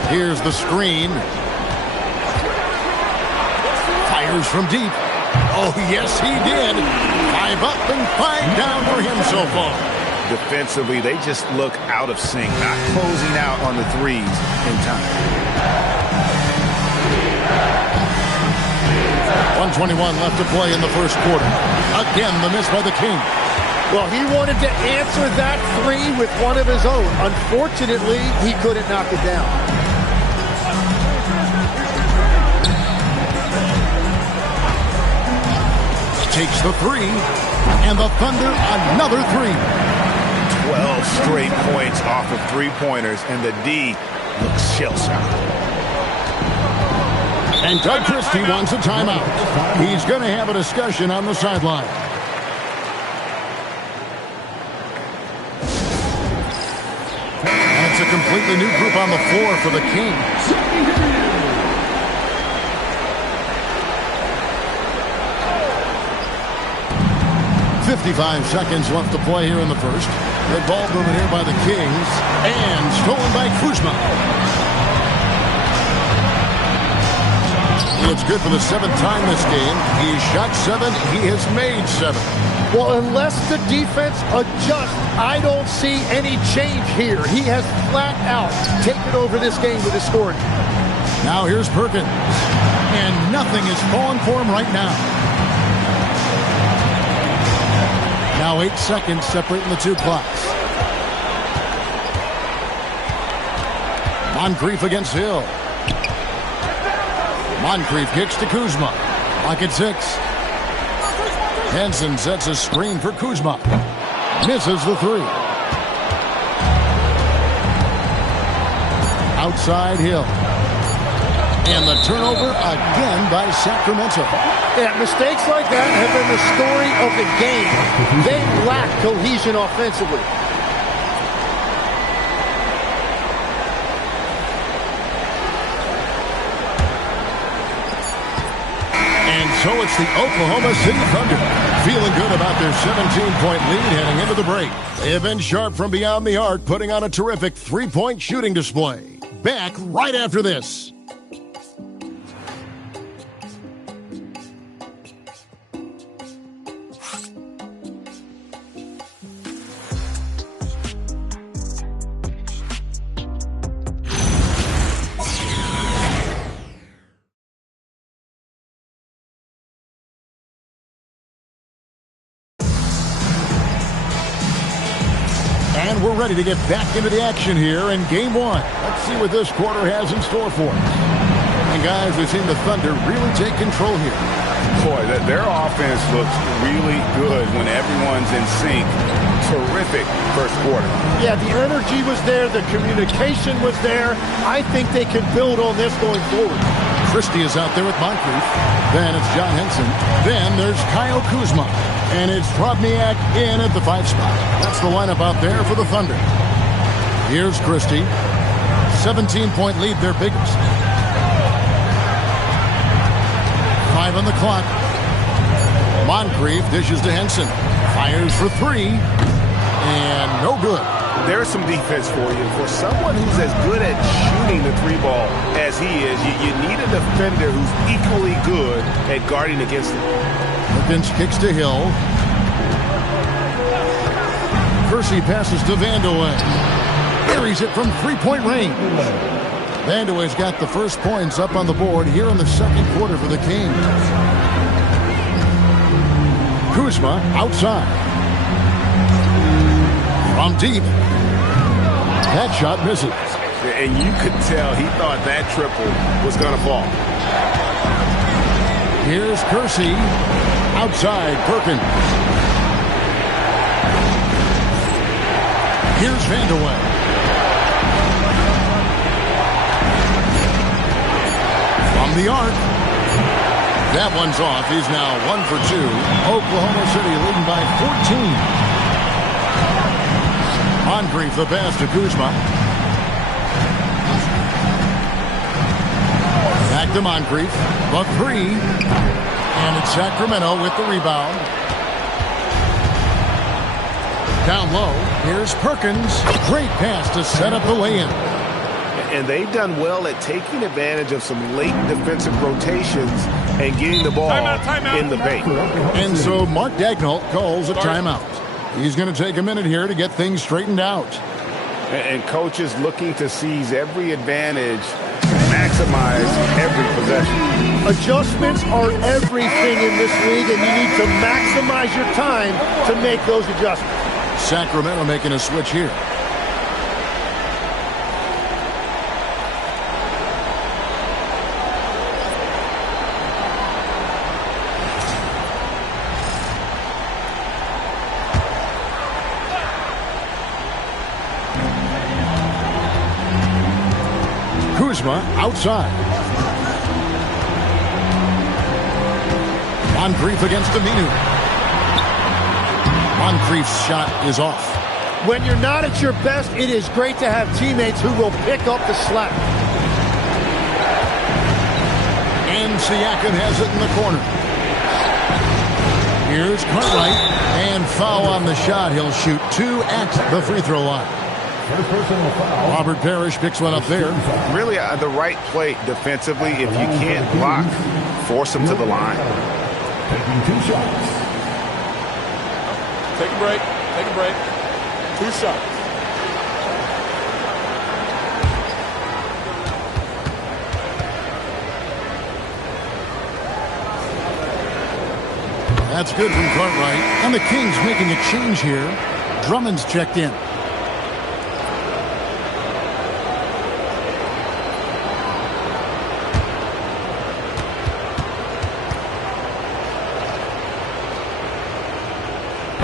Here's the screen. Fires from deep. Oh, yes, he did. 5 up and 5 down for him so far. Defensively, they just look out of sync, not closing out on the threes in time. 1:21 left to play in the first quarter. Again, the miss by the King. Well, he wanted to answer that 3 with one of his own. Unfortunately, he couldn't knock it down. Takes the 3, and the Thunder another 3. 12 straight points off of 3-pointers, and the D looks shell-shocked. And Doug Christie wants a timeout. He's going to have a discussion on the sideline. And it's a completely new group on the floor for the Kings. 55 seconds left to play here in the first. Good ball movement here by the Kings. And stolen by Kuzma. It's good for the 7th time this game. He shot 7. He has made 7. Well, unless the defense adjusts, I don't see any change here. He has flat out taken over this game with his scoring. Now here's Perkins. And nothing is falling for him right now. Now 8 seconds separating the two clocks. Moncrief against Hill. Moncrief kicks to Kuzma. Clock at 6. Henson sets a screen for Kuzma. Misses the 3. Outside Hill. And the turnover again by Sacramento. Yeah, mistakes like that have been the story of the game. They lack cohesion offensively. And so it's the Oklahoma City Thunder feeling good about their 17-point lead heading into the break. They have been sharp from beyond the arc, putting on a terrific three-point shooting display. Back right after this. And we're ready to get back into the action here in Game 1. Let's see what this quarter has in store for us. And guys, we've seen the Thunder really take control here. Boy, their offense looks really good when everyone's in sync. Terrific first quarter. Yeah, the energy was there. The communication was there. I think they can build on this going forward. Christie is out there with Moncrief. Then it's John Henson. Then there's Kyle Kuzma. And it's Trobniak in at the 5 spot. That's the lineup out there for the Thunder. Here's Christie. 17-point lead, their biggest. 5 on the clock. Moncrief dishes to Henson. Fires for 3. And no good. There's some defense for you. For someone who's as good at shooting the 3 ball as he is, you need a defender who's equally good at guarding against him. Perkins kicks to Hill. Kersey passes to Vandeweghe. Buries it from 3-point range. Vandeweghe's got the first points up on the board here in the second quarter for the Kings. Kuzma outside. From deep. That shot misses. And you could tell he thought that triple was going to fall. Here's Kersey. Outside Perkins. Here's Vandeweghe. From the arc. That one's off. He's now 1 for 2. Oklahoma City leading by 14. Moncrief the pass to Kuzma. Back to Moncrief. The 3. And it's Sacramento with the rebound. Down low, here's Perkins. Great pass to set up the lay-in. And they've done well at taking advantage of some late defensive rotations and getting the ball in the paint. And so Mark Daigneault calls a timeout. He's going to take a minute here to get things straightened out. And coaches looking to seize every advantage, maximize every possession. Adjustments are everything in this league, and you need to maximize your time to make those adjustments. Sacramento making a switch here. Kuzma outside. Moncrief against Aminu. Moncrief's shot is off. When you're not at your best, it is great to have teammates who will pick up the slack. And Siakam has it in the corner. Here's Cartwright. And foul on the shot. He'll shoot 2 at the free throw line. Robert Parrish picks one up there. Really the right play defensively. If you can't block, force him to the line. Taking 2 shots. Take a break. Take a break. 2 shots. That's good from Cartwright. And the Kings making a change here. Drummond's checked in.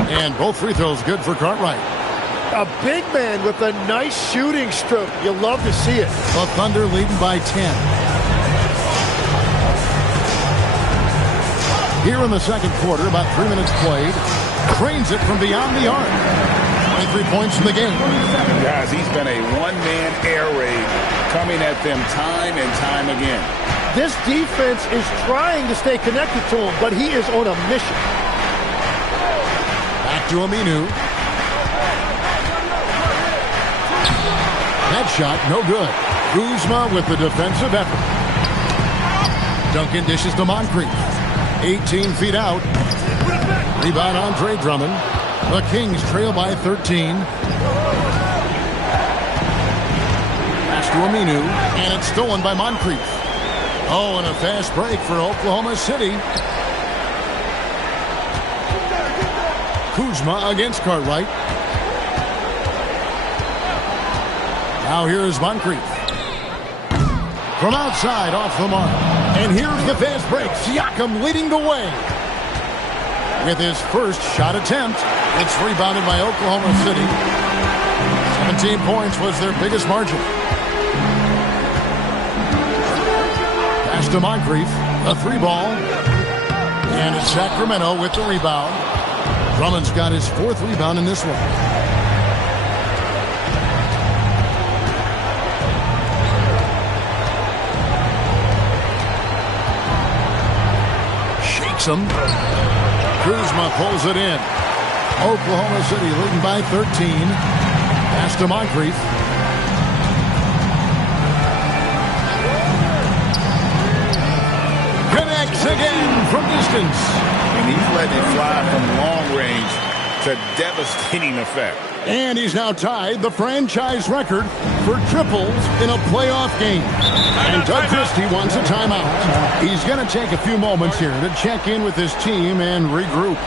And both free throws good for Cartwright. A big man with a nice shooting stroke. You'll love to see it. The Thunder leading by 10. Here in the second quarter, about 3 minutes played. Cranes it from beyond the arc. 23 points in the game. Guys, he's been a one-man air raid coming at them time and time again. This defense is trying to stay connected to him, but he is on a mission. Back to Aminu. That shot, no good. Kuzma with the defensive effort. Duncan dishes to Moncrief. 18 feet out. Rebound Andre Drummond. The Kings trail by 13. Pass to Aminu, and it's stolen by Moncrief. Oh, and a fast break for Oklahoma City. Kuzma against Cartwright. Now here's Moncrief. From outside, off the mark. And here's the fast break. Siakam leading the way. With his first shot attempt, it's rebounded by Oklahoma City. 17 points was their biggest margin. Pass to Moncrief, a 3-ball. And it's Sacramento with the rebound. Drummond's got his 4th rebound in this one. Shakes him. Kuzma pulls it in. Oklahoma City leading by 13. Pass to Moncrief. Connects again from distance. And he's letting it fly from long range to devastating effect. And he's now tied the franchise record for triples in a playoff game. And Doug Christie wants a timeout. He's going to take a few moments here to check in with his team and regroup.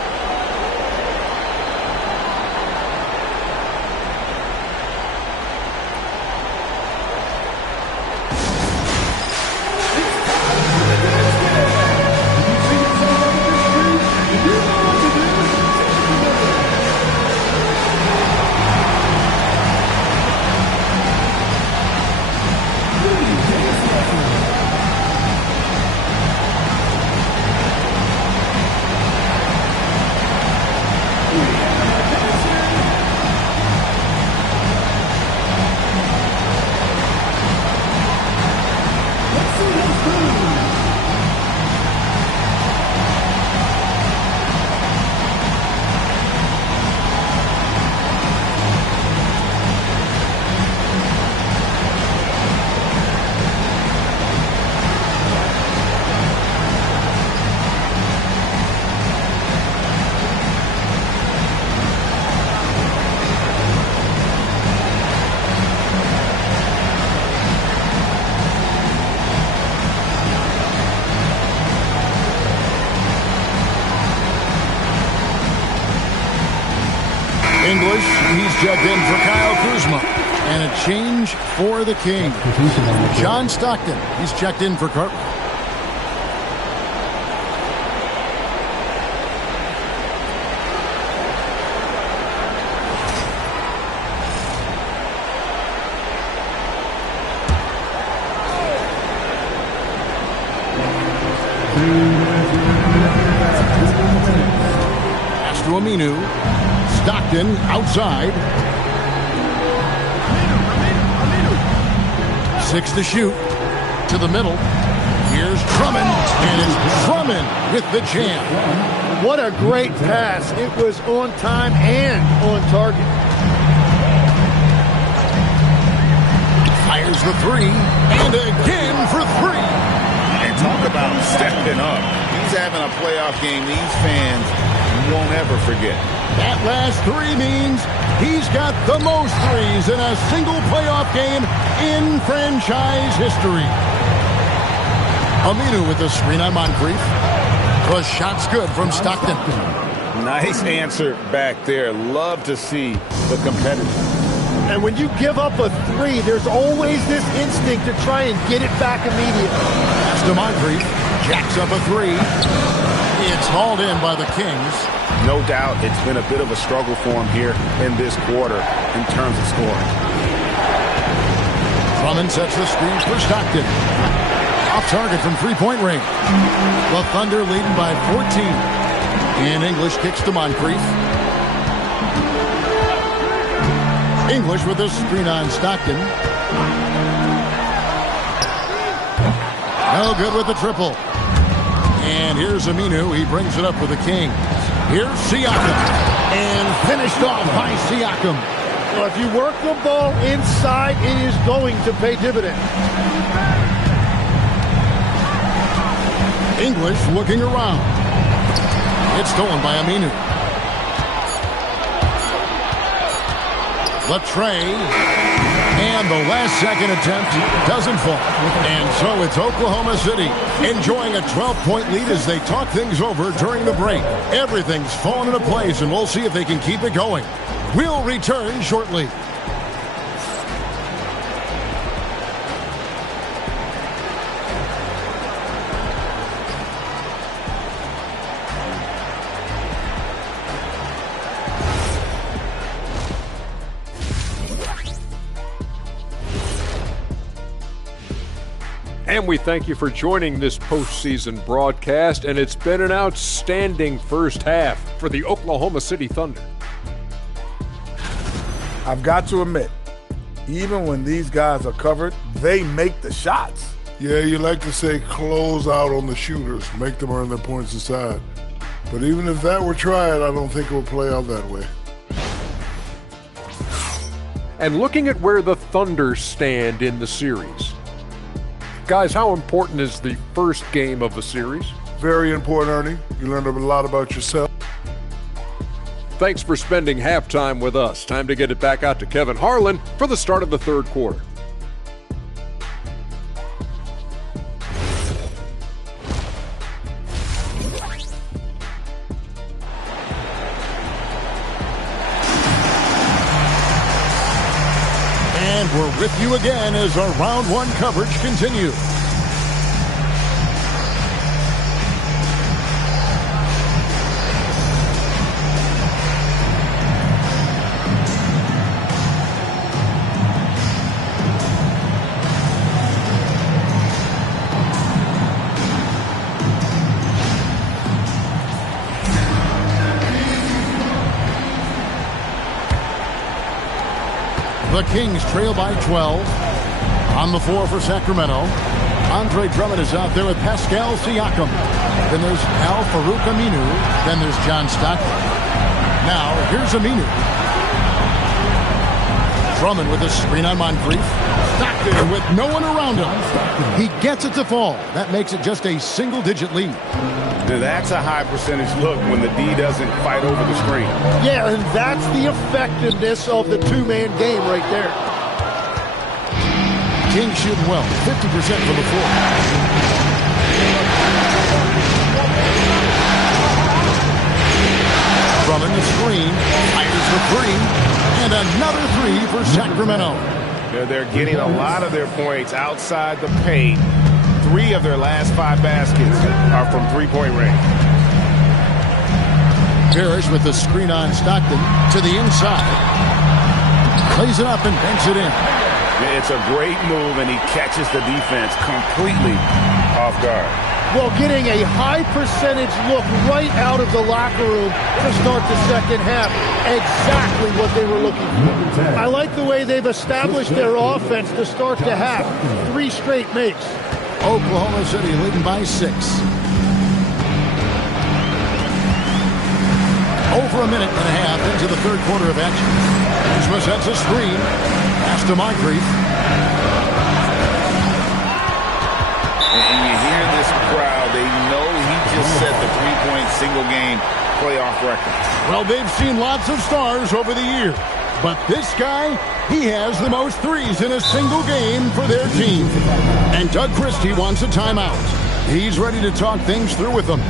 English, he's jumped in for Kyle Kuzma. And a change for the King. John Stockton, he's checked in for Cartwright. Pass to Aminu. Stockton outside. 6 to shoot. To the middle. Here's Drummond. And it's Drummond with the jam. What a great pass. It was on time and on target. Fires the 3. And again for 3. And talk about stepping up. He's having a playoff game these fans won't ever forget. That last 3 means he's got the most threes in a single playoff game in franchise history. Aminu with the screen on Moncrief. The shot's good from Stockton. Nice answer back there. Love to see the competitor. And when you give up a three, there's always this instinct to try and get it back immediately. Pass to Moncrief. Jacks up a three. It's hauled in by the Kings. No doubt it's been a bit of a struggle for him here in this quarter in terms of scoring. Drummond sets the screen for Stockton. Off target from three-point range. The Thunder leading by 14. And English kicks to Moncrief. English with a screen on Stockton. No good with the triple. And here's Aminu. He brings it up for the Kings. Here's Siakam. And finished off by Siakam. Well, if you work the ball inside, it is going to pay dividends. English looking around. It's stolen by Aminu. Latrey. And the last second attempt doesn't fall. And so it's Oklahoma City enjoying a 12-point lead as they talk things over during the break. Everything's fallen into place, and we'll see if they can keep it going. We'll return shortly. And we thank you for joining this postseason broadcast, and it's been an outstanding first half for the Oklahoma City Thunder. I've got to admit, even when these guys are covered, they make the shots. Yeah, you like to say close out on the shooters, make them earn their points inside. But even if that were tried, I don't think it would play out that way. And looking at where the Thunder stand in the series, guys, how important is the first game of the series? Very important, Ernie. You learned a lot about yourself. Thanks for spending halftime with us. Time to get it back out to Kevin Harlan for the start of the third quarter. And we're with you again as our round one coverage continues. The Kings trail by 12. On the floor for Sacramento, Andre Drummond is out there with Pascal Siakam. Then there's Al-Farouq Aminu. Then there's John Stockton. Now, here's Aminu. Drummond with a screen on Moncrief. Stockton with no one around him. He gets it to fall. That makes it just a single-digit lead. Now that's a high percentage look when the D doesn't fight over the screen. Yeah, and that's the effectiveness of the two-man game right there. Kings shooting well, 50% from the floor. Drummond the screen, fires the three, and another three for Sacramento. They're getting a lot of their points outside the paint. 3 of their last 5 baskets are from three-point range. Parrish with the screen on Stockton to the inside. Plays it up and banks it in. It's a great move, and he catches the defense completely off guard. Well, getting a high percentage look right out of the locker room to start the second half. Exactly what they were looking for. I like the way they've established their offense to start the half. 3 straight makes. Oklahoma City leading by 6. Over a minute and a half into the third quarter of action. Kuzma sets a screen. Pass to Moncrief. And you hear this crowd. They know he just set the three-point single-game playoff record. Well, they've seen lots of stars over the years. But this guy, he has the most threes in a single game for their team. And Doug Christie wants a timeout. He's ready to talk things through with them.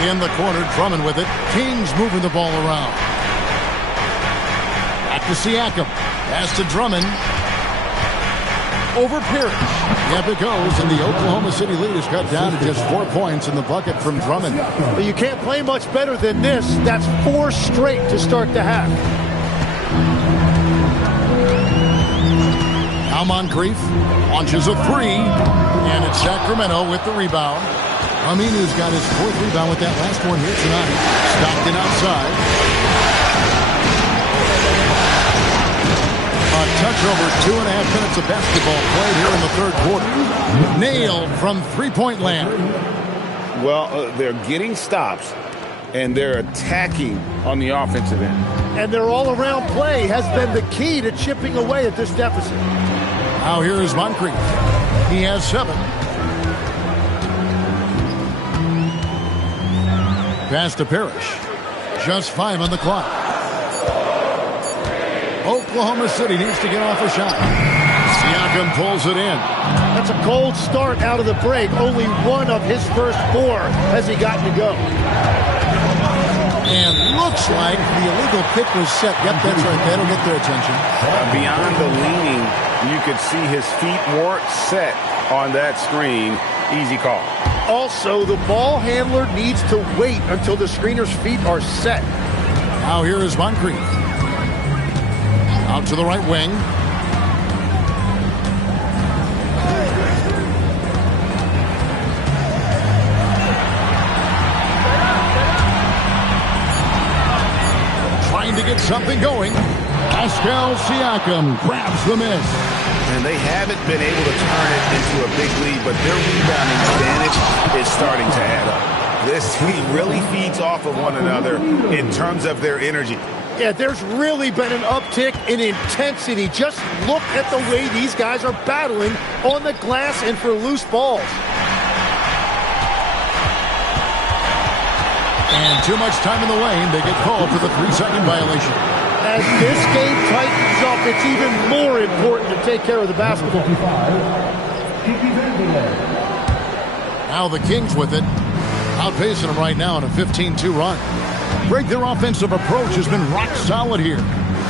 In the corner, Drummond with it. Kings moving the ball around. Back to Siakam. Pass to Drummond. Over Pierce. Yep, it goes, and the Oklahoma City lead is cut down to just 4 points in the bucket from Drummond. But you can't play much better than this. That's 4 straight to start the half. Now Moncrief launches a three, and it's Sacramento with the rebound. Aminu's got his 4th rebound with that last one here tonight. Stockton outside. A touch over 2.5 minutes of basketball played here in the 3rd quarter. Nailed from three-point land. Well, they're getting stops, and they're attacking on the offensive end. And their all-around play has been the key to chipping away at this deficit. Now here is Moncrief. He has 7. Pass to Parrish. Just 5 on the clock. Oklahoma City needs to get off a shot. Siakam pulls it in. That's a cold start out of the break. Only 1 of his first 4 has he gotten to go. And looks like the illegal pick was set. Yep, that's right. That'll get their attention. Beyond the leaning, you could see his feet weren't set on that screen. Easy call. Also, the ball handler needs to wait until the screener's feet are set. Now here is Moncrief. Out to the right wing. Trying to get something going. Pascal Siakam grabs the miss. And they haven't been able to turn it into a big lead, but their rebounding advantage is starting to add up. This team really feeds off of one another in terms of their energy. Yeah, there's really been an uptick in intensity. Just look at the way these guys are battling on the glass and for loose balls. And too much time in the lane. They get called for the 3-second violation. As this game tightens up, it's even more important to take care of the basketball. Now the Kings with it. Outpacing them right now in a 15-2 run. Greg, their offensive approach has been rock solid here.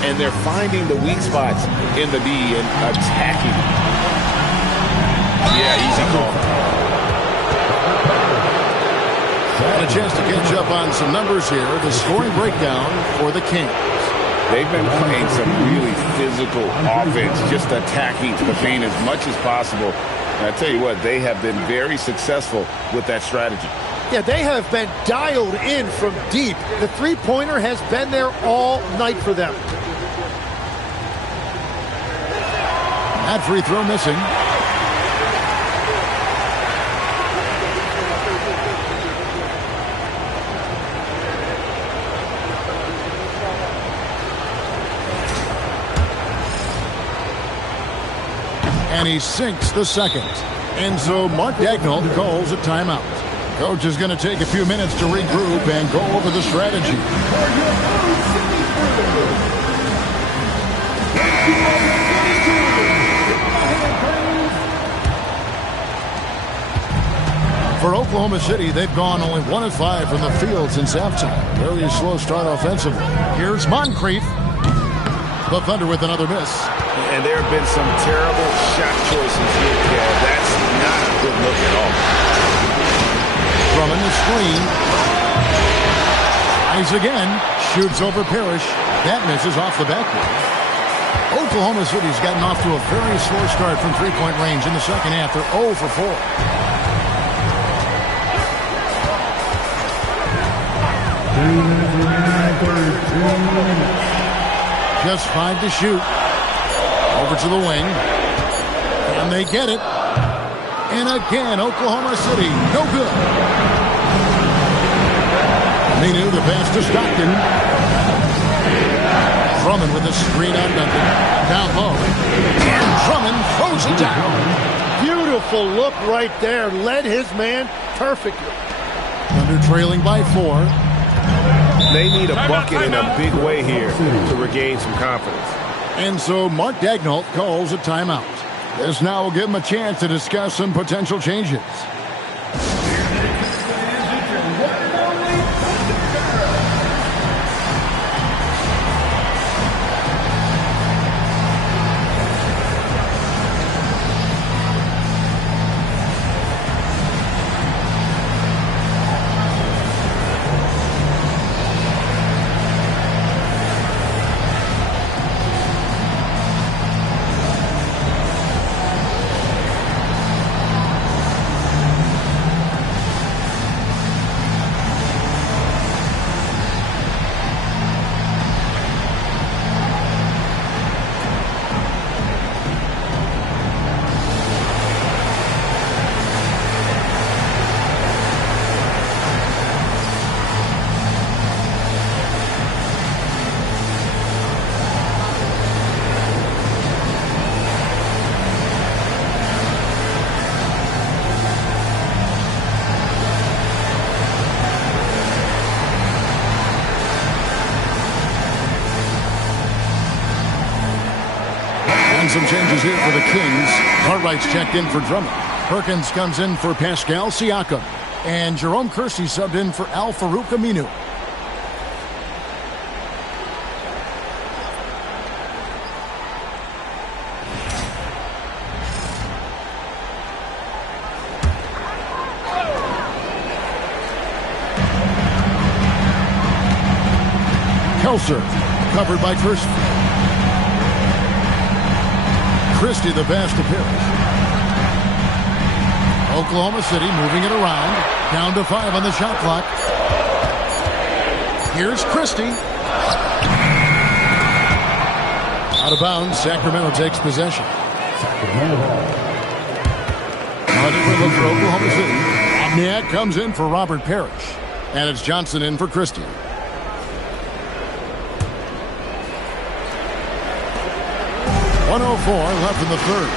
And they're finding the weak spots in the D and attacking. Yeah, easy call. Got a chance to catch up on some numbers here. The scoring breakdown for the Kings. They've been playing some really physical offense, just attacking to the paint as much as possible. And I tell you what, they have been very successful with that strategy. Yeah, they have been dialed in from deep. The three-pointer has been there all night for them. That free throw missing. And he sinks the second. And so Mark Daigneault calls a timeout. Coach is going to take a few minutes to regroup and go over the strategy. For Oklahoma City, they've gone only 1 of 5 from the field since halftime. Very slow start offensively. Here's Moncrief. The Thunder with another miss. And there have been some terrible shot choices here. Yeah, that's not a good look at all. Drummond the screen. Eyes again. Shoots over Parrish. That misses off the backboard. Oklahoma City's gotten off to a very slow start from three-point range in the second half. They're 0 for 4. Just 5 to shoot. Over to the wing. And they get it. And again, Oklahoma City, no good. Aminu, the pass to Stockton. Drummond with a screen on Duncan. Down low. And Drummond throws it down. Beautiful look right there. Led his man perfectly. Thunder trailing by 4. They need a bucket in a big way here to regain some confidence. And so Mark Daigneault calls a timeout. This now will give him a chance to discuss some potential changes. some changes here for the Kings. Cartwright's checked in for Drummond. Perkins comes in for Pascal Siakam. And Jerome Kersey subbed in for Al Farouk Aminu. Kelser, covered by Kersey. Christie, the pass to Pierce. Oklahoma City moving it around. Down to 5 on the shot clock. Here's Christie. Out of bounds. Sacramento takes possession. Look for Oklahoma City. Omniak comes in for Robert Parrish. And it's Johnson in for Christie. .104 left in the third.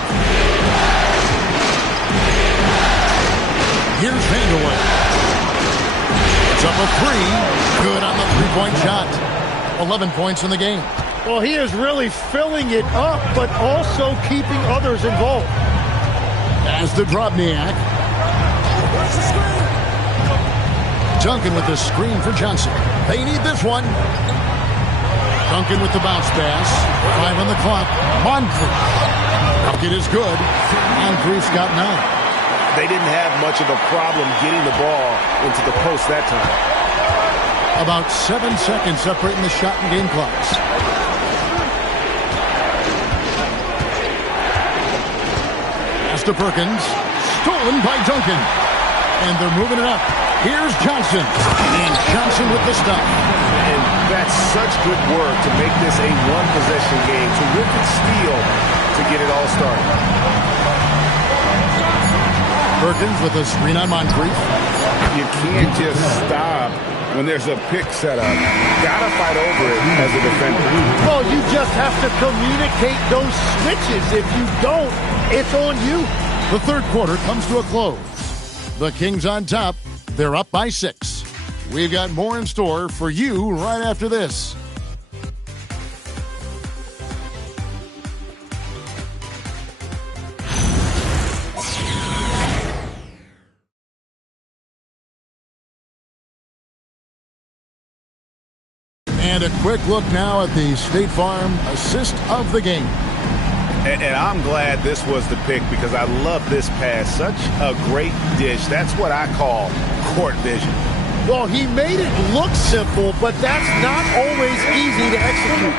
Here's Vanderway. It's up a three. Good on the three-point shot. 11 points in the game. Well, he is really filling it up, but also keeping others involved. As the Drobniak. Duncan with the screen for Johnson. They need this one. Duncan with the bounce pass. 5 on the clock. Moncrief. Bucket is good. Moncrief's got 9. They didn't have much of a problem getting the ball into the post that time. About 7 seconds separating the shot and game clocks. Pass to Perkins. Stolen by Duncan. And they're moving it up. Here's Johnson. And Johnson with the stop. And that's such good work to make this a one-possession game. Terrific steal to get it all started. Perkins with a screen on Moncrief. You can't just stop when there's a pick set up. Gotta fight over it as a defender. Well, you just have to communicate those switches. If you don't, it's on you. The third quarter comes to a close. The Kings on top. They're up by 6. We've got more in store for you right after this. And a quick look now at the State Farm assist of the game. And I'm glad this was the pick because I love this pass. Such a great dish. That's what I call court vision. Well, he made it look simple, but that's not always easy to execute.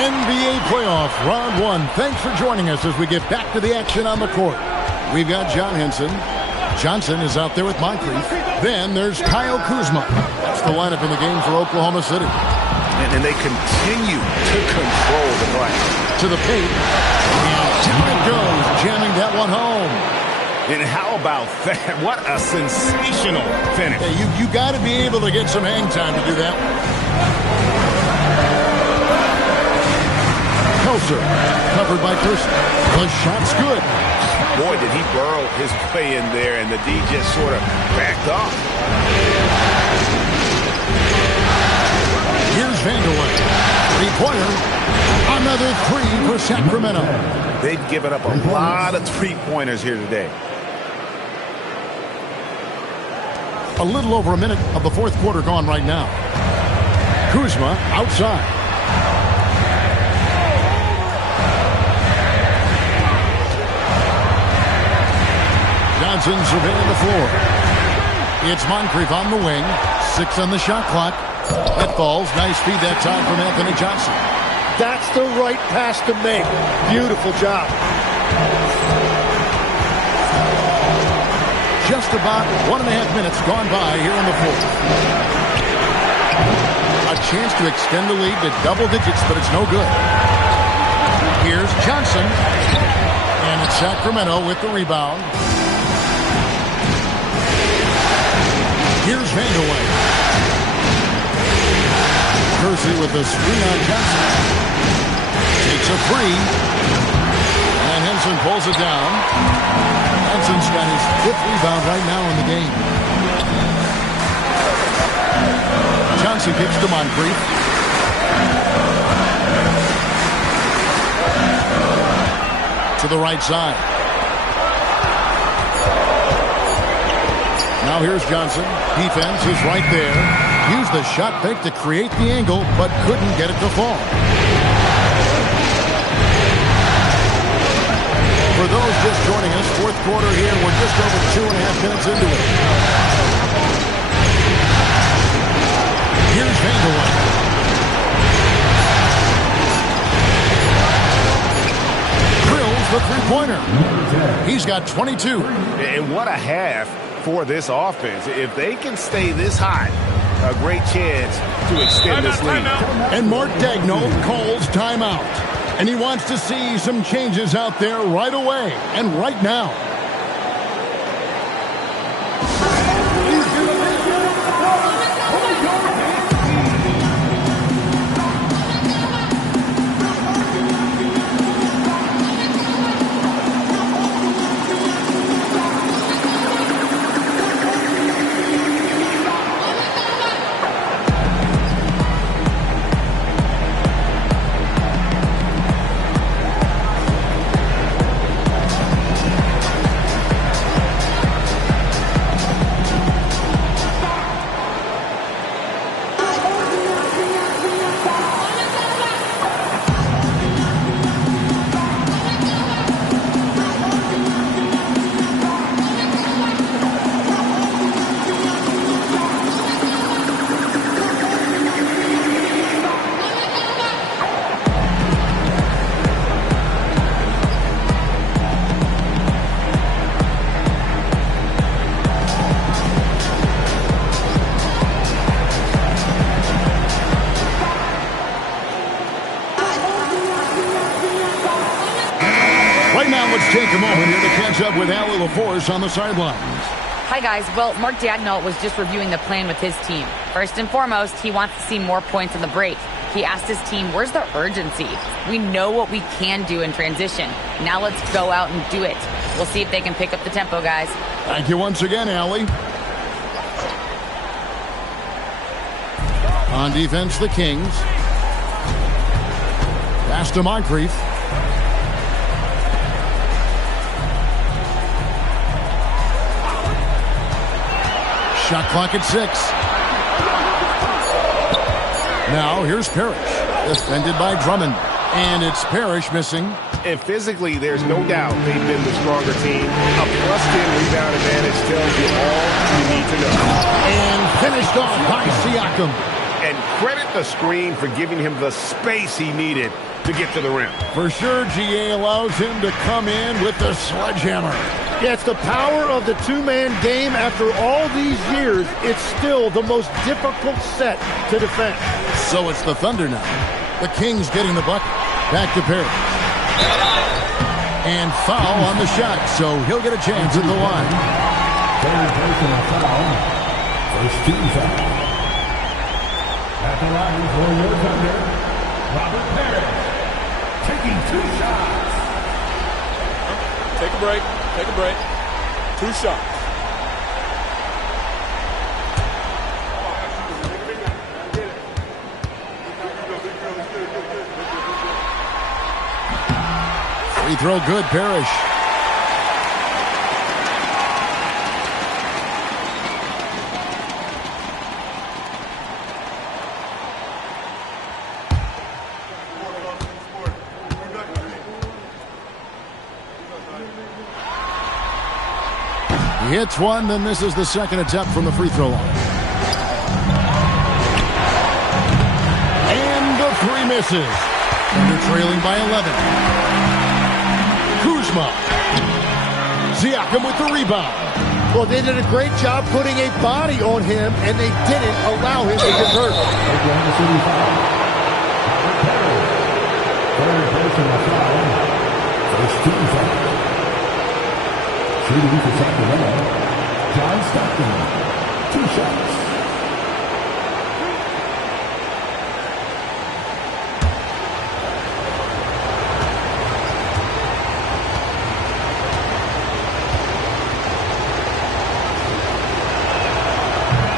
NBA playoff round 1. Thanks for joining us as we get back to the action on the court. We've got John Henson. Johnson is out there with Moncrief. Then there's Kyle Kuzma. That's the lineup in the game for Oklahoma City. And they continue to control the glass. To the paint. And down it goes, jamming that one home. And how about that? What a sensational finish. Hey, you got to be able to get some hang time to do that. Kelser, covered by Kersey. The shot's good. Boy, did he burrow his way in there, and the D just sort of backed off. Here's Vanderway. Three-pointer. Another 3 for Sacramento. They've given up a lot of three-pointers here today. A little over a minute of the fourth quarter gone right now. Kuzma outside. Johnson surveying the floor. It's Moncrief on the wing. 6 on the shot clock. That falls. Nice feed that time from Anthony Johnson. That's the right pass to make. Beautiful job. Just about 1.5 minutes gone by here in the fourth. A chance to extend the lead to double digits, but it's no good. Here's Johnson. And it's Sacramento with the rebound. Here's Vanderway. Kersey with the screen on Johnson. Takes a three. And Henson pulls it down. Henson's got his 5th rebound right now in the game. Johnson kicks to Moncrief. to the right side. Now here's Johnson. Defense is right there. Used the shot fake to create the angle, but couldn't get it to fall. For those just joining us, fourth quarter here. We're just over 2.5 minutes into it. Here's Vanderwijk. Drills the three-pointer. He's got 22. And what a half for this offense. If they can stay this hot, a great chance to extend this lead. And Mark Daigneault calls timeout. And he wants to see some changes out there right away and right now. Take a moment here to catch up with Allie LaForce on the sidelines. Hi, guys. Well, Mark Daigneault was just reviewing the plan with his team. First and foremost, he wants to see more points on the break. He asked his team, where's the urgency? We know what we can do in transition. Now let's go out and do it. We'll see if they can pick up the tempo, guys. Thank you once again, Allie. On defense, the Kings. Pass to Moncrief. Shot clock at 6. Now here's Parrish. Defended by Drummond. And it's Parrish missing. And physically, there's no doubt they've been the stronger team. A +10 rebound advantage tells you all you need to know. And finished off by Siakam. And credit the screen for giving him the space he needed to get to the rim. For sure, GA allows him to come in with the sledgehammer. Yeah, it's the power of the two-man game. After all these years, it's still the most difficult set to defend. So it's the Thunder now. The Kings getting the bucket. Back to Parrish. And foul on the shot, so he'll get a chance at the line. First team foul. At the line for your Thunder, Robert Parrish. Taking 2 shots. Take a break. Take a break. 2 shots. Free throw good, Parrish. He hits one, then this is the second attempt from the free throw line. And the 3 misses. Thunder trailing by 11. Kuzma. Siakam with the rebound. Well, they did a great job putting a body on him, and they didn't allow him to get hurt. Oklahoma City foul. Third personal foul. First team foul. Shooting for Sacramento, John Stockton. 2 shots.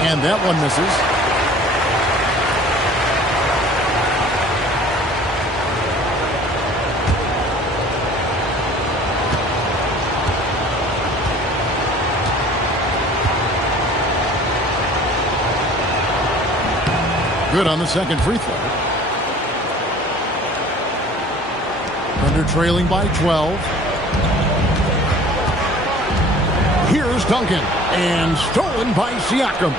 And that one misses. Good on the second free throw. Thunder trailing by 12. Here's Duncan. And stolen by Siakam.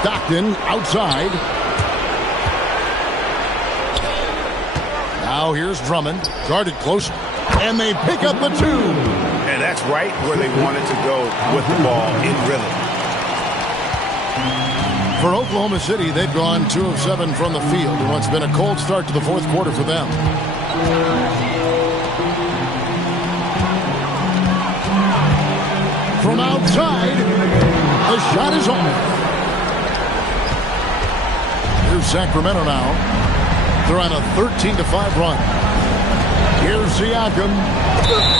Stockton outside. Now here's Drummond. Guarded close. And they pick up the 2. And that's right where they wanted to go with the ball in rhythm. For Oklahoma City, they've gone 2 of 7 from the field in what's been a cold start to the fourth quarter for them. From outside, the shot is on. Here's Sacramento now. They're on a 13-5 run. Here's Siakam.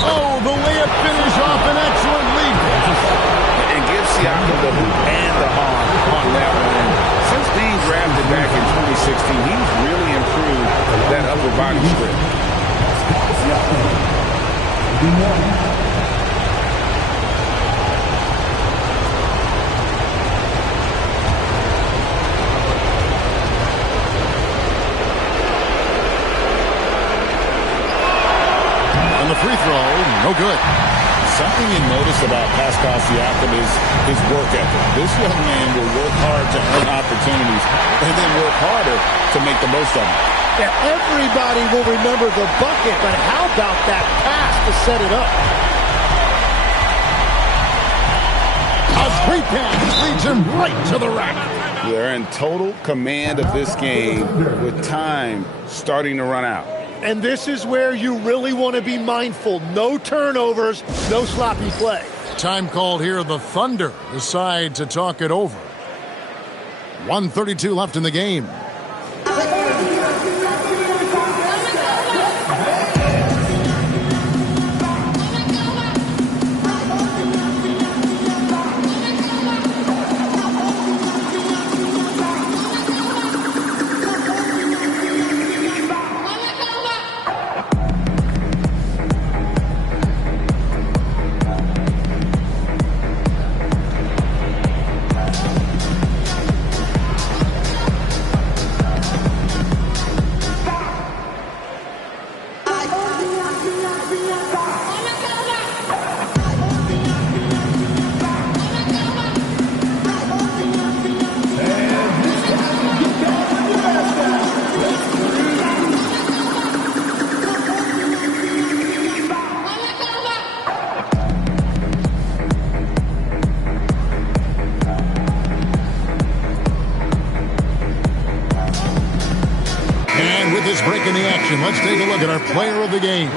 Oh, the layup finish off an excellent lead. And give Siakam the hoop and the arm on that one. Since being drafted back in 2016, he's really improved that upper body strength. Free throw, no good. Something you notice about Pascal Siakam is his work ethic. This young man will work hard to earn opportunities and then work harder to make the most of them. Yeah, everybody will remember the bucket, but how about that pass to set it up? A straight pass leads him right to the rack. They're in total command of this game with time starting to run out. And this is where you really want to be mindful. No turnovers, no sloppy play. Time called here. The Thunder decide to talk it over. 1:32 left in the game. Let's take a look at our player of the game.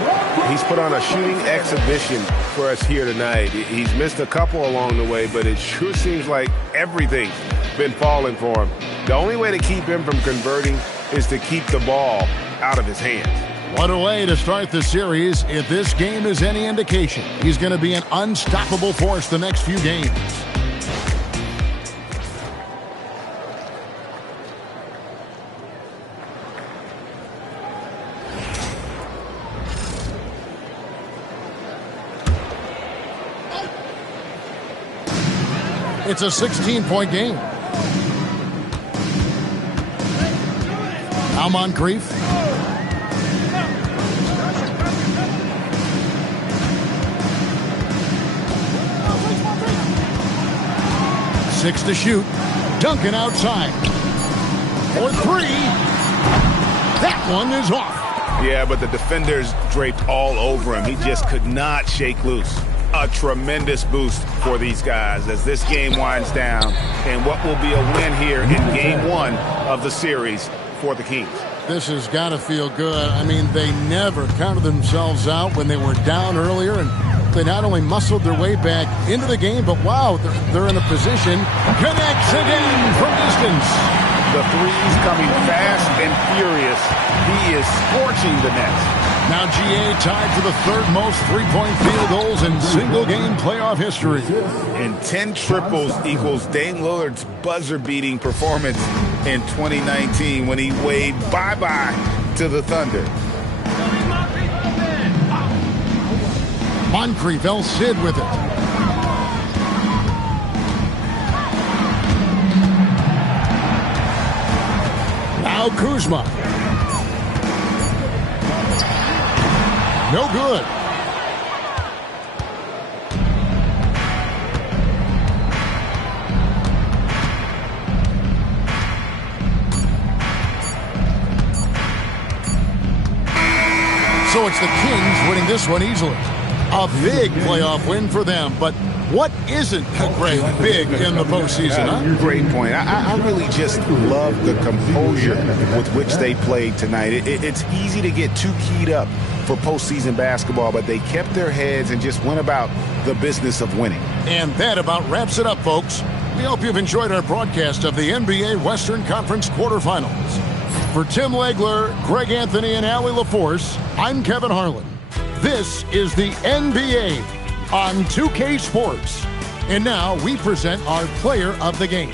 He's put on a shooting exhibition for us here tonight. He's missed a couple along the way, but it sure seems like everything's been falling for him. The only way to keep him from converting is to keep the ball out of his hands. What a way to start the series. If this game is any indication, he's going to be an unstoppable force the next few games. It's a 16-point game. Now Moncrief. Six to shoot. Duncan outside. For 3. That one is off. Yeah, but the defenders draped all over him. He just could not shake loose. A tremendous boost for these guys as this game winds down and what will be a win here in game 1 of the series for the Kings. This has got to feel good. I mean, they never counted themselves out when they were down earlier, and they not only muscled their way back into the game, but wow, they're in a position. Connects again from distance. The threes coming fast and furious. He is scorching the nets. Now GA tied for the third most three-point field goals in single-game playoff history. And 10 triples equals Dame Lillard's buzzer-beating performance in 2019 when he waved bye-bye to the Thunder. Moncrief, El Cid with it. Now Kuzma. No good. So it's the Kings winning this one easily. A big playoff win for them, but what isn't, Greg, big in the postseason, huh? Great point. I really just love the composure with which they played tonight. It's easy to get too keyed up for postseason basketball, but they kept their heads and just went about the business of winning. And that about wraps it up, folks. We hope you've enjoyed our broadcast of the NBA Western Conference quarterfinals. For Tim Legler, Greg Anthony, and Allie LaForce, I'm Kevin Harlan. This is the NBA on 2K Sports. And now we present our player of the game.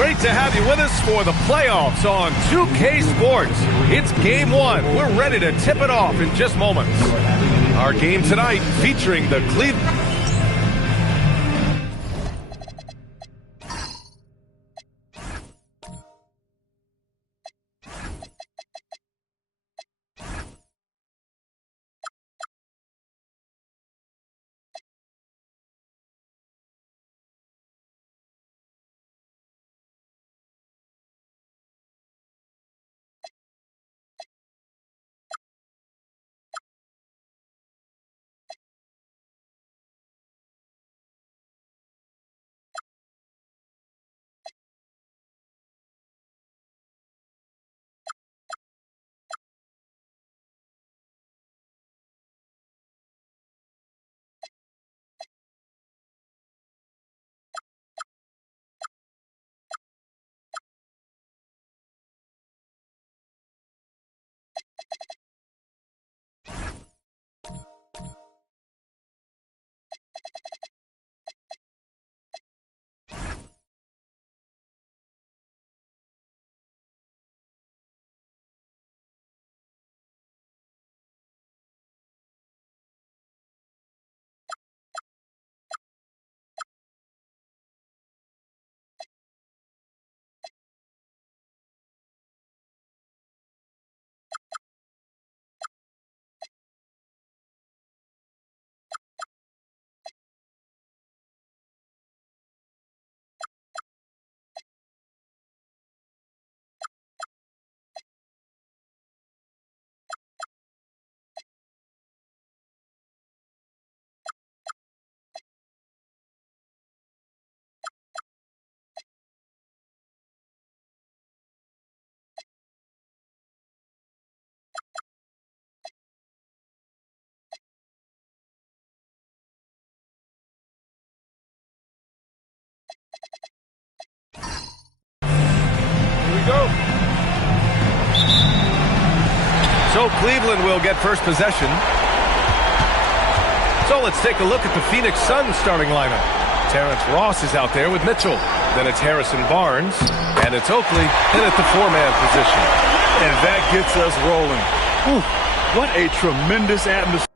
Great to have you with us for the playoffs on 2K Sports. It's game one. We're ready to tip it off in just moments. Our game tonight featuring the Cleveland. So Cleveland will get first possession. So let's take a look at the Phoenix Suns starting lineup. Terrence Ross is out there with Mitchell. Then it's Harrison Barnes. And it's Oakley in at the four-man position. And that gets us rolling. Whew, what a tremendous atmosphere.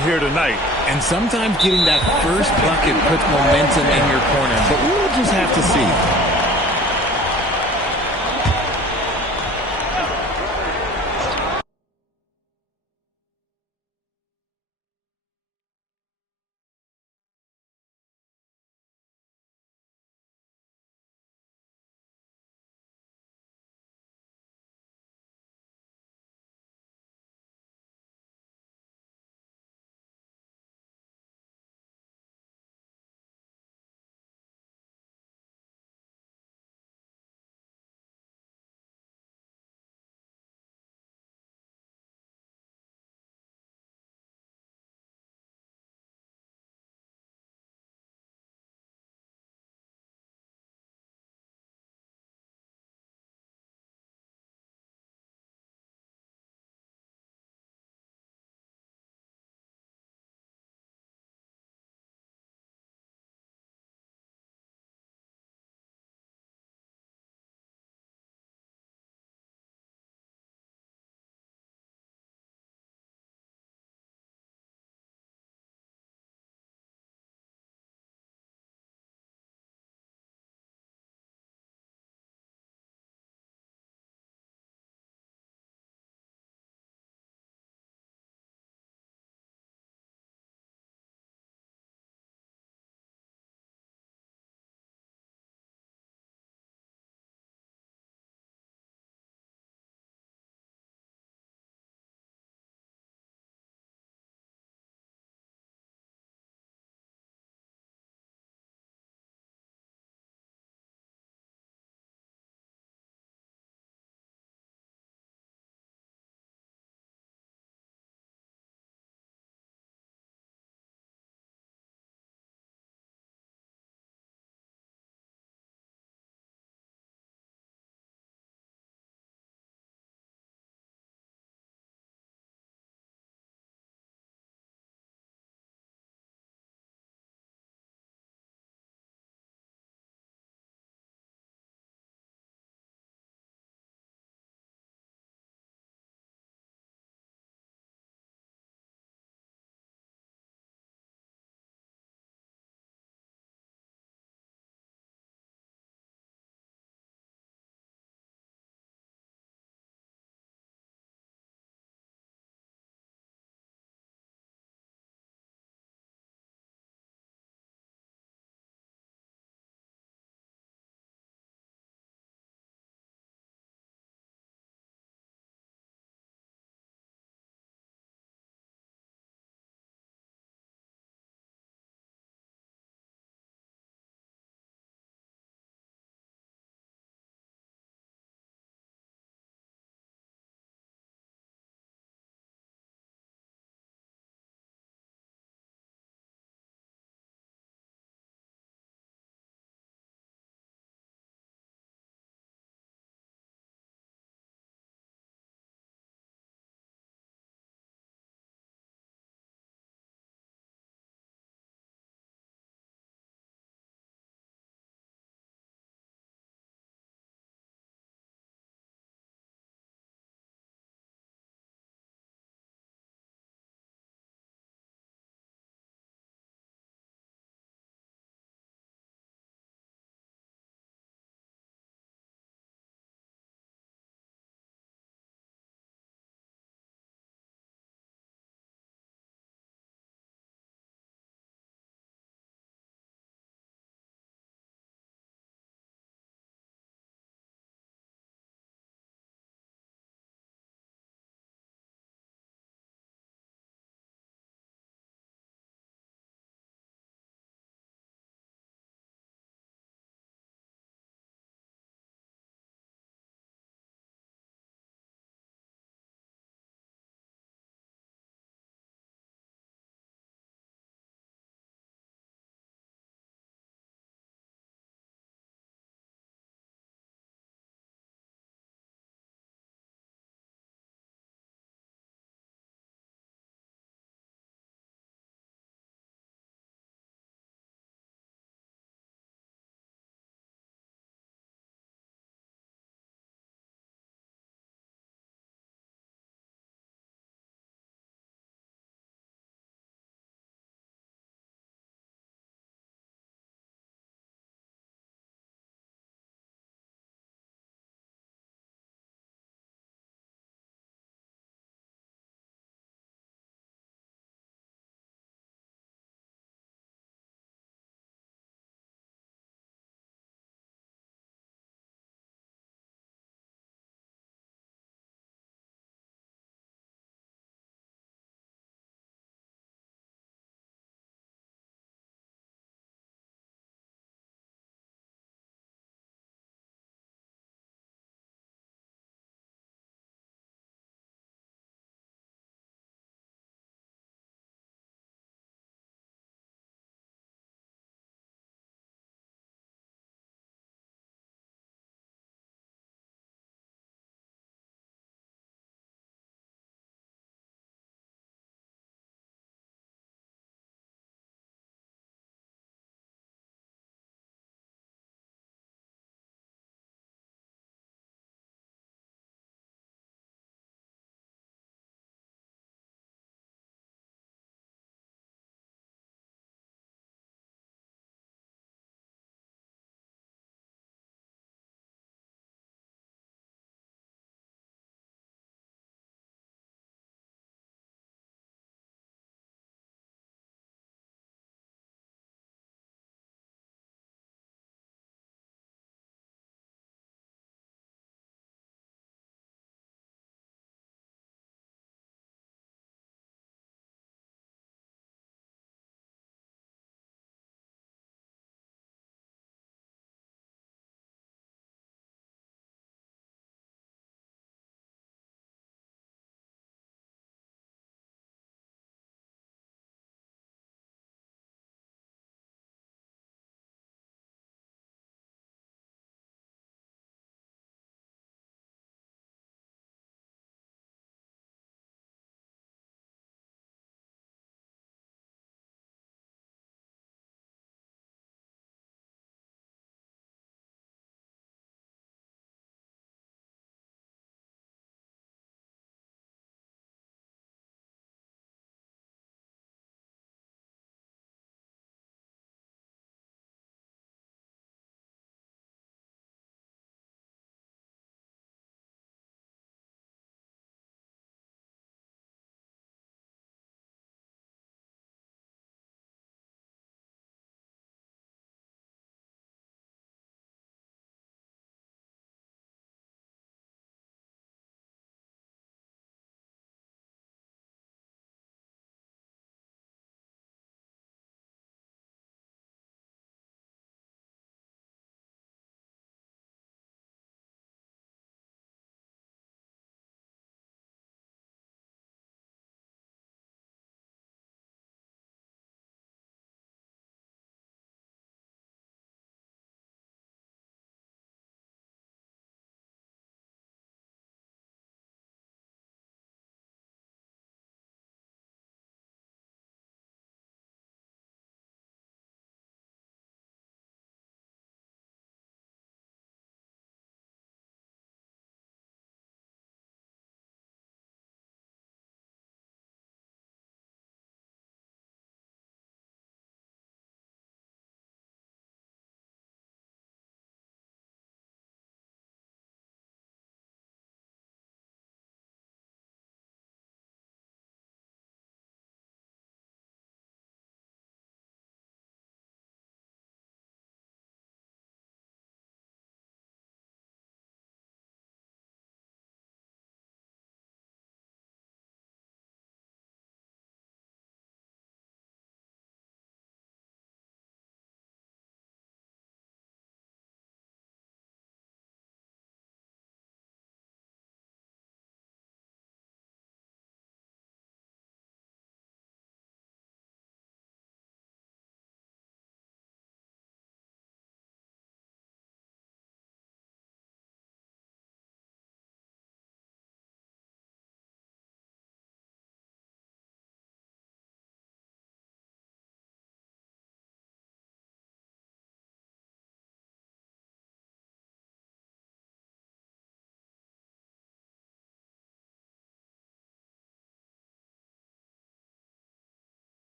here tonight. And sometimes getting that first bucket puts momentum in your corner, but we'll just have to see.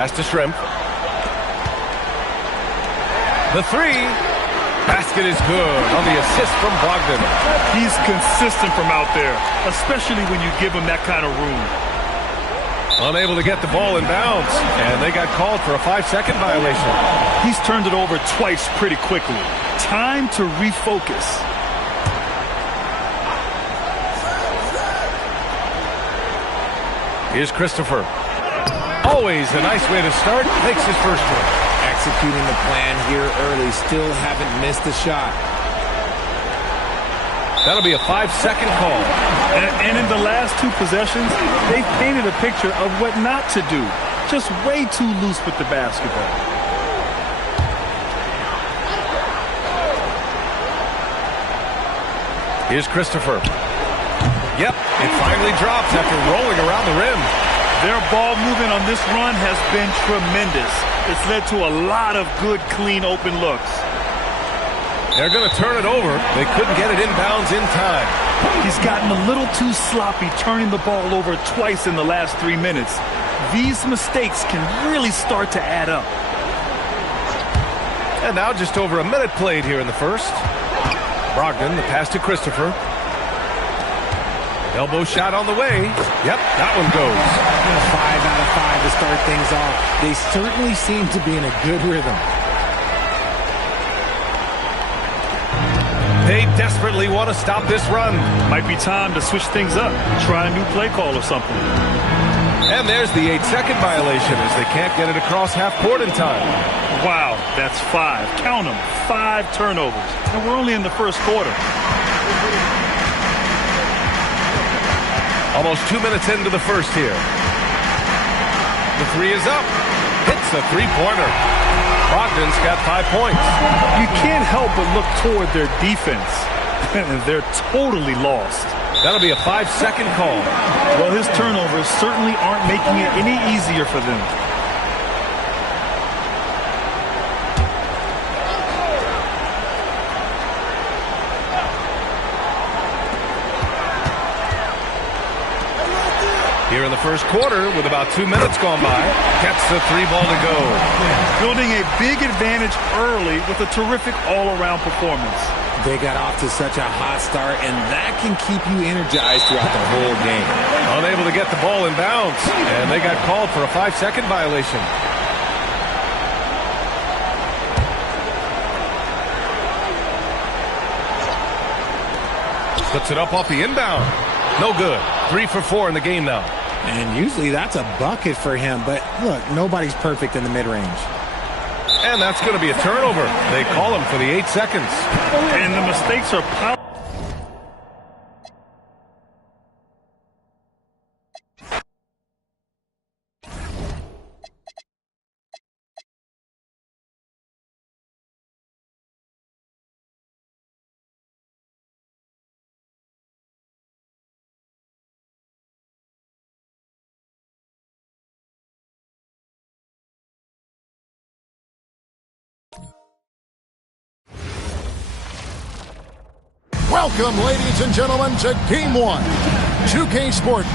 Pass to Shrimp. The three. Basket is good on the assist from Brogdon. He's consistent from out there, especially when you give him that kind of room. Unable to get the ball in bounds, and they got called for a 5-second violation. He's turned it over twice pretty quickly. Time to refocus. Here's Christopher. Always a nice way to start. Makes his first one. Executing the plan here early. Still haven't missed a shot. That'll be a 5-second call. And in the last two possessions, they've painted a picture of what not to do. Just way too loose with the basketball. Here's Christopher. Yep, it finally drops after rolling around the rim. Their ball movement on this run has been tremendous. It's led to a lot of good, clean, open looks. They're going to turn it over. They couldn't get it inbounds in time. He's gotten a little too sloppy turning the ball over twice in the last 3 minutes. These mistakes can really start to add up. And now just over a minute played here in the first. Brogdon, the pass to Christopher. Elbow shot on the way. Yep, that one goes. 5 out of 5 to start things off. They certainly seem to be in a good rhythm. They desperately want to stop this run. Might be time to switch things up. Try a new play call or something. And there's the 8-second violation as they can't get it across half court in time. Wow, that's 5. Count them. 5 turnovers. And we're only in the first quarter. Almost 2 minutes into the first here. The three is up. Hits a three-pointer. Brogdon's got 5 points. You can't help but look toward their defense. They're totally lost. That'll be a 5-second call. Well, his turnovers certainly aren't making it any easier for them. Here in the first quarter, with about 2 minutes gone by, gets the three ball to go. Building a big advantage early with a terrific all-around performance. They got off to such a hot start, and that can keep you energized throughout the whole game. Unable to get the ball in bounds, and they got called for a 5-second violation. Puts it up off the inbound. No good. 3 for 4 in the game now. And usually that's a bucket for him, but look, nobody's perfect in the mid-range. And that's going to be a turnover. They call him for the 8 seconds. And the mistakes are piling. Welcome, ladies and gentlemen, to Game 1. 2K Sport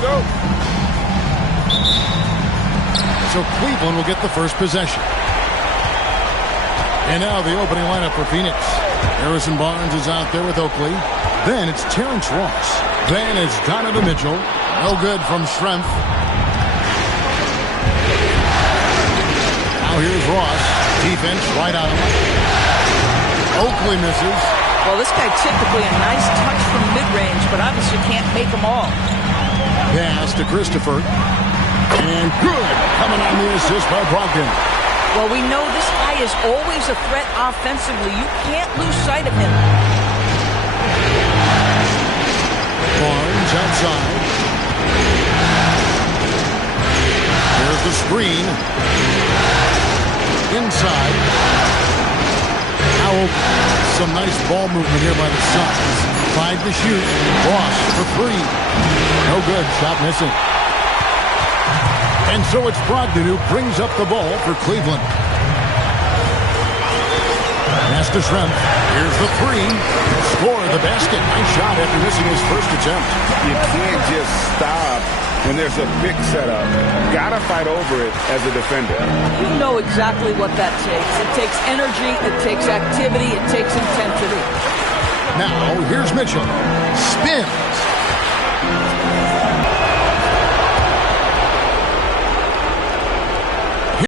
go. So Cleveland will get the first possession. And now the opening lineup for Phoenix. Harrison Barnes is out there with Oakley. Then it's Terrence Ross. Then it's Donovan Mitchell. No good from Schrempf. Now here's Ross. Defense right on him. Oakley misses. Well, this guy typically a nice touch from mid-range, but obviously can't make them all. Pass to Christopher. And good. Coming on the assist by Brogdon. Well, we know this guy is always a threat offensively. You can't lose sight of him. Barnes outside. Here's the screen. Inside. Howell. Some nice ball movement here by the Suns. 5 to shoot. Ross for 3. No good. Shot missing. And so it's Brogdon who brings up the ball for Cleveland. Pass to Schrempf. Here's the 3. Score the basket. Nice shot after missing his first attempt. You can't just stop when there's a pick set up. Gotta fight over it as a defender. You know exactly what that takes. It takes energy, it takes activity, it takes intensity. Now, here's Mitchell. Spins.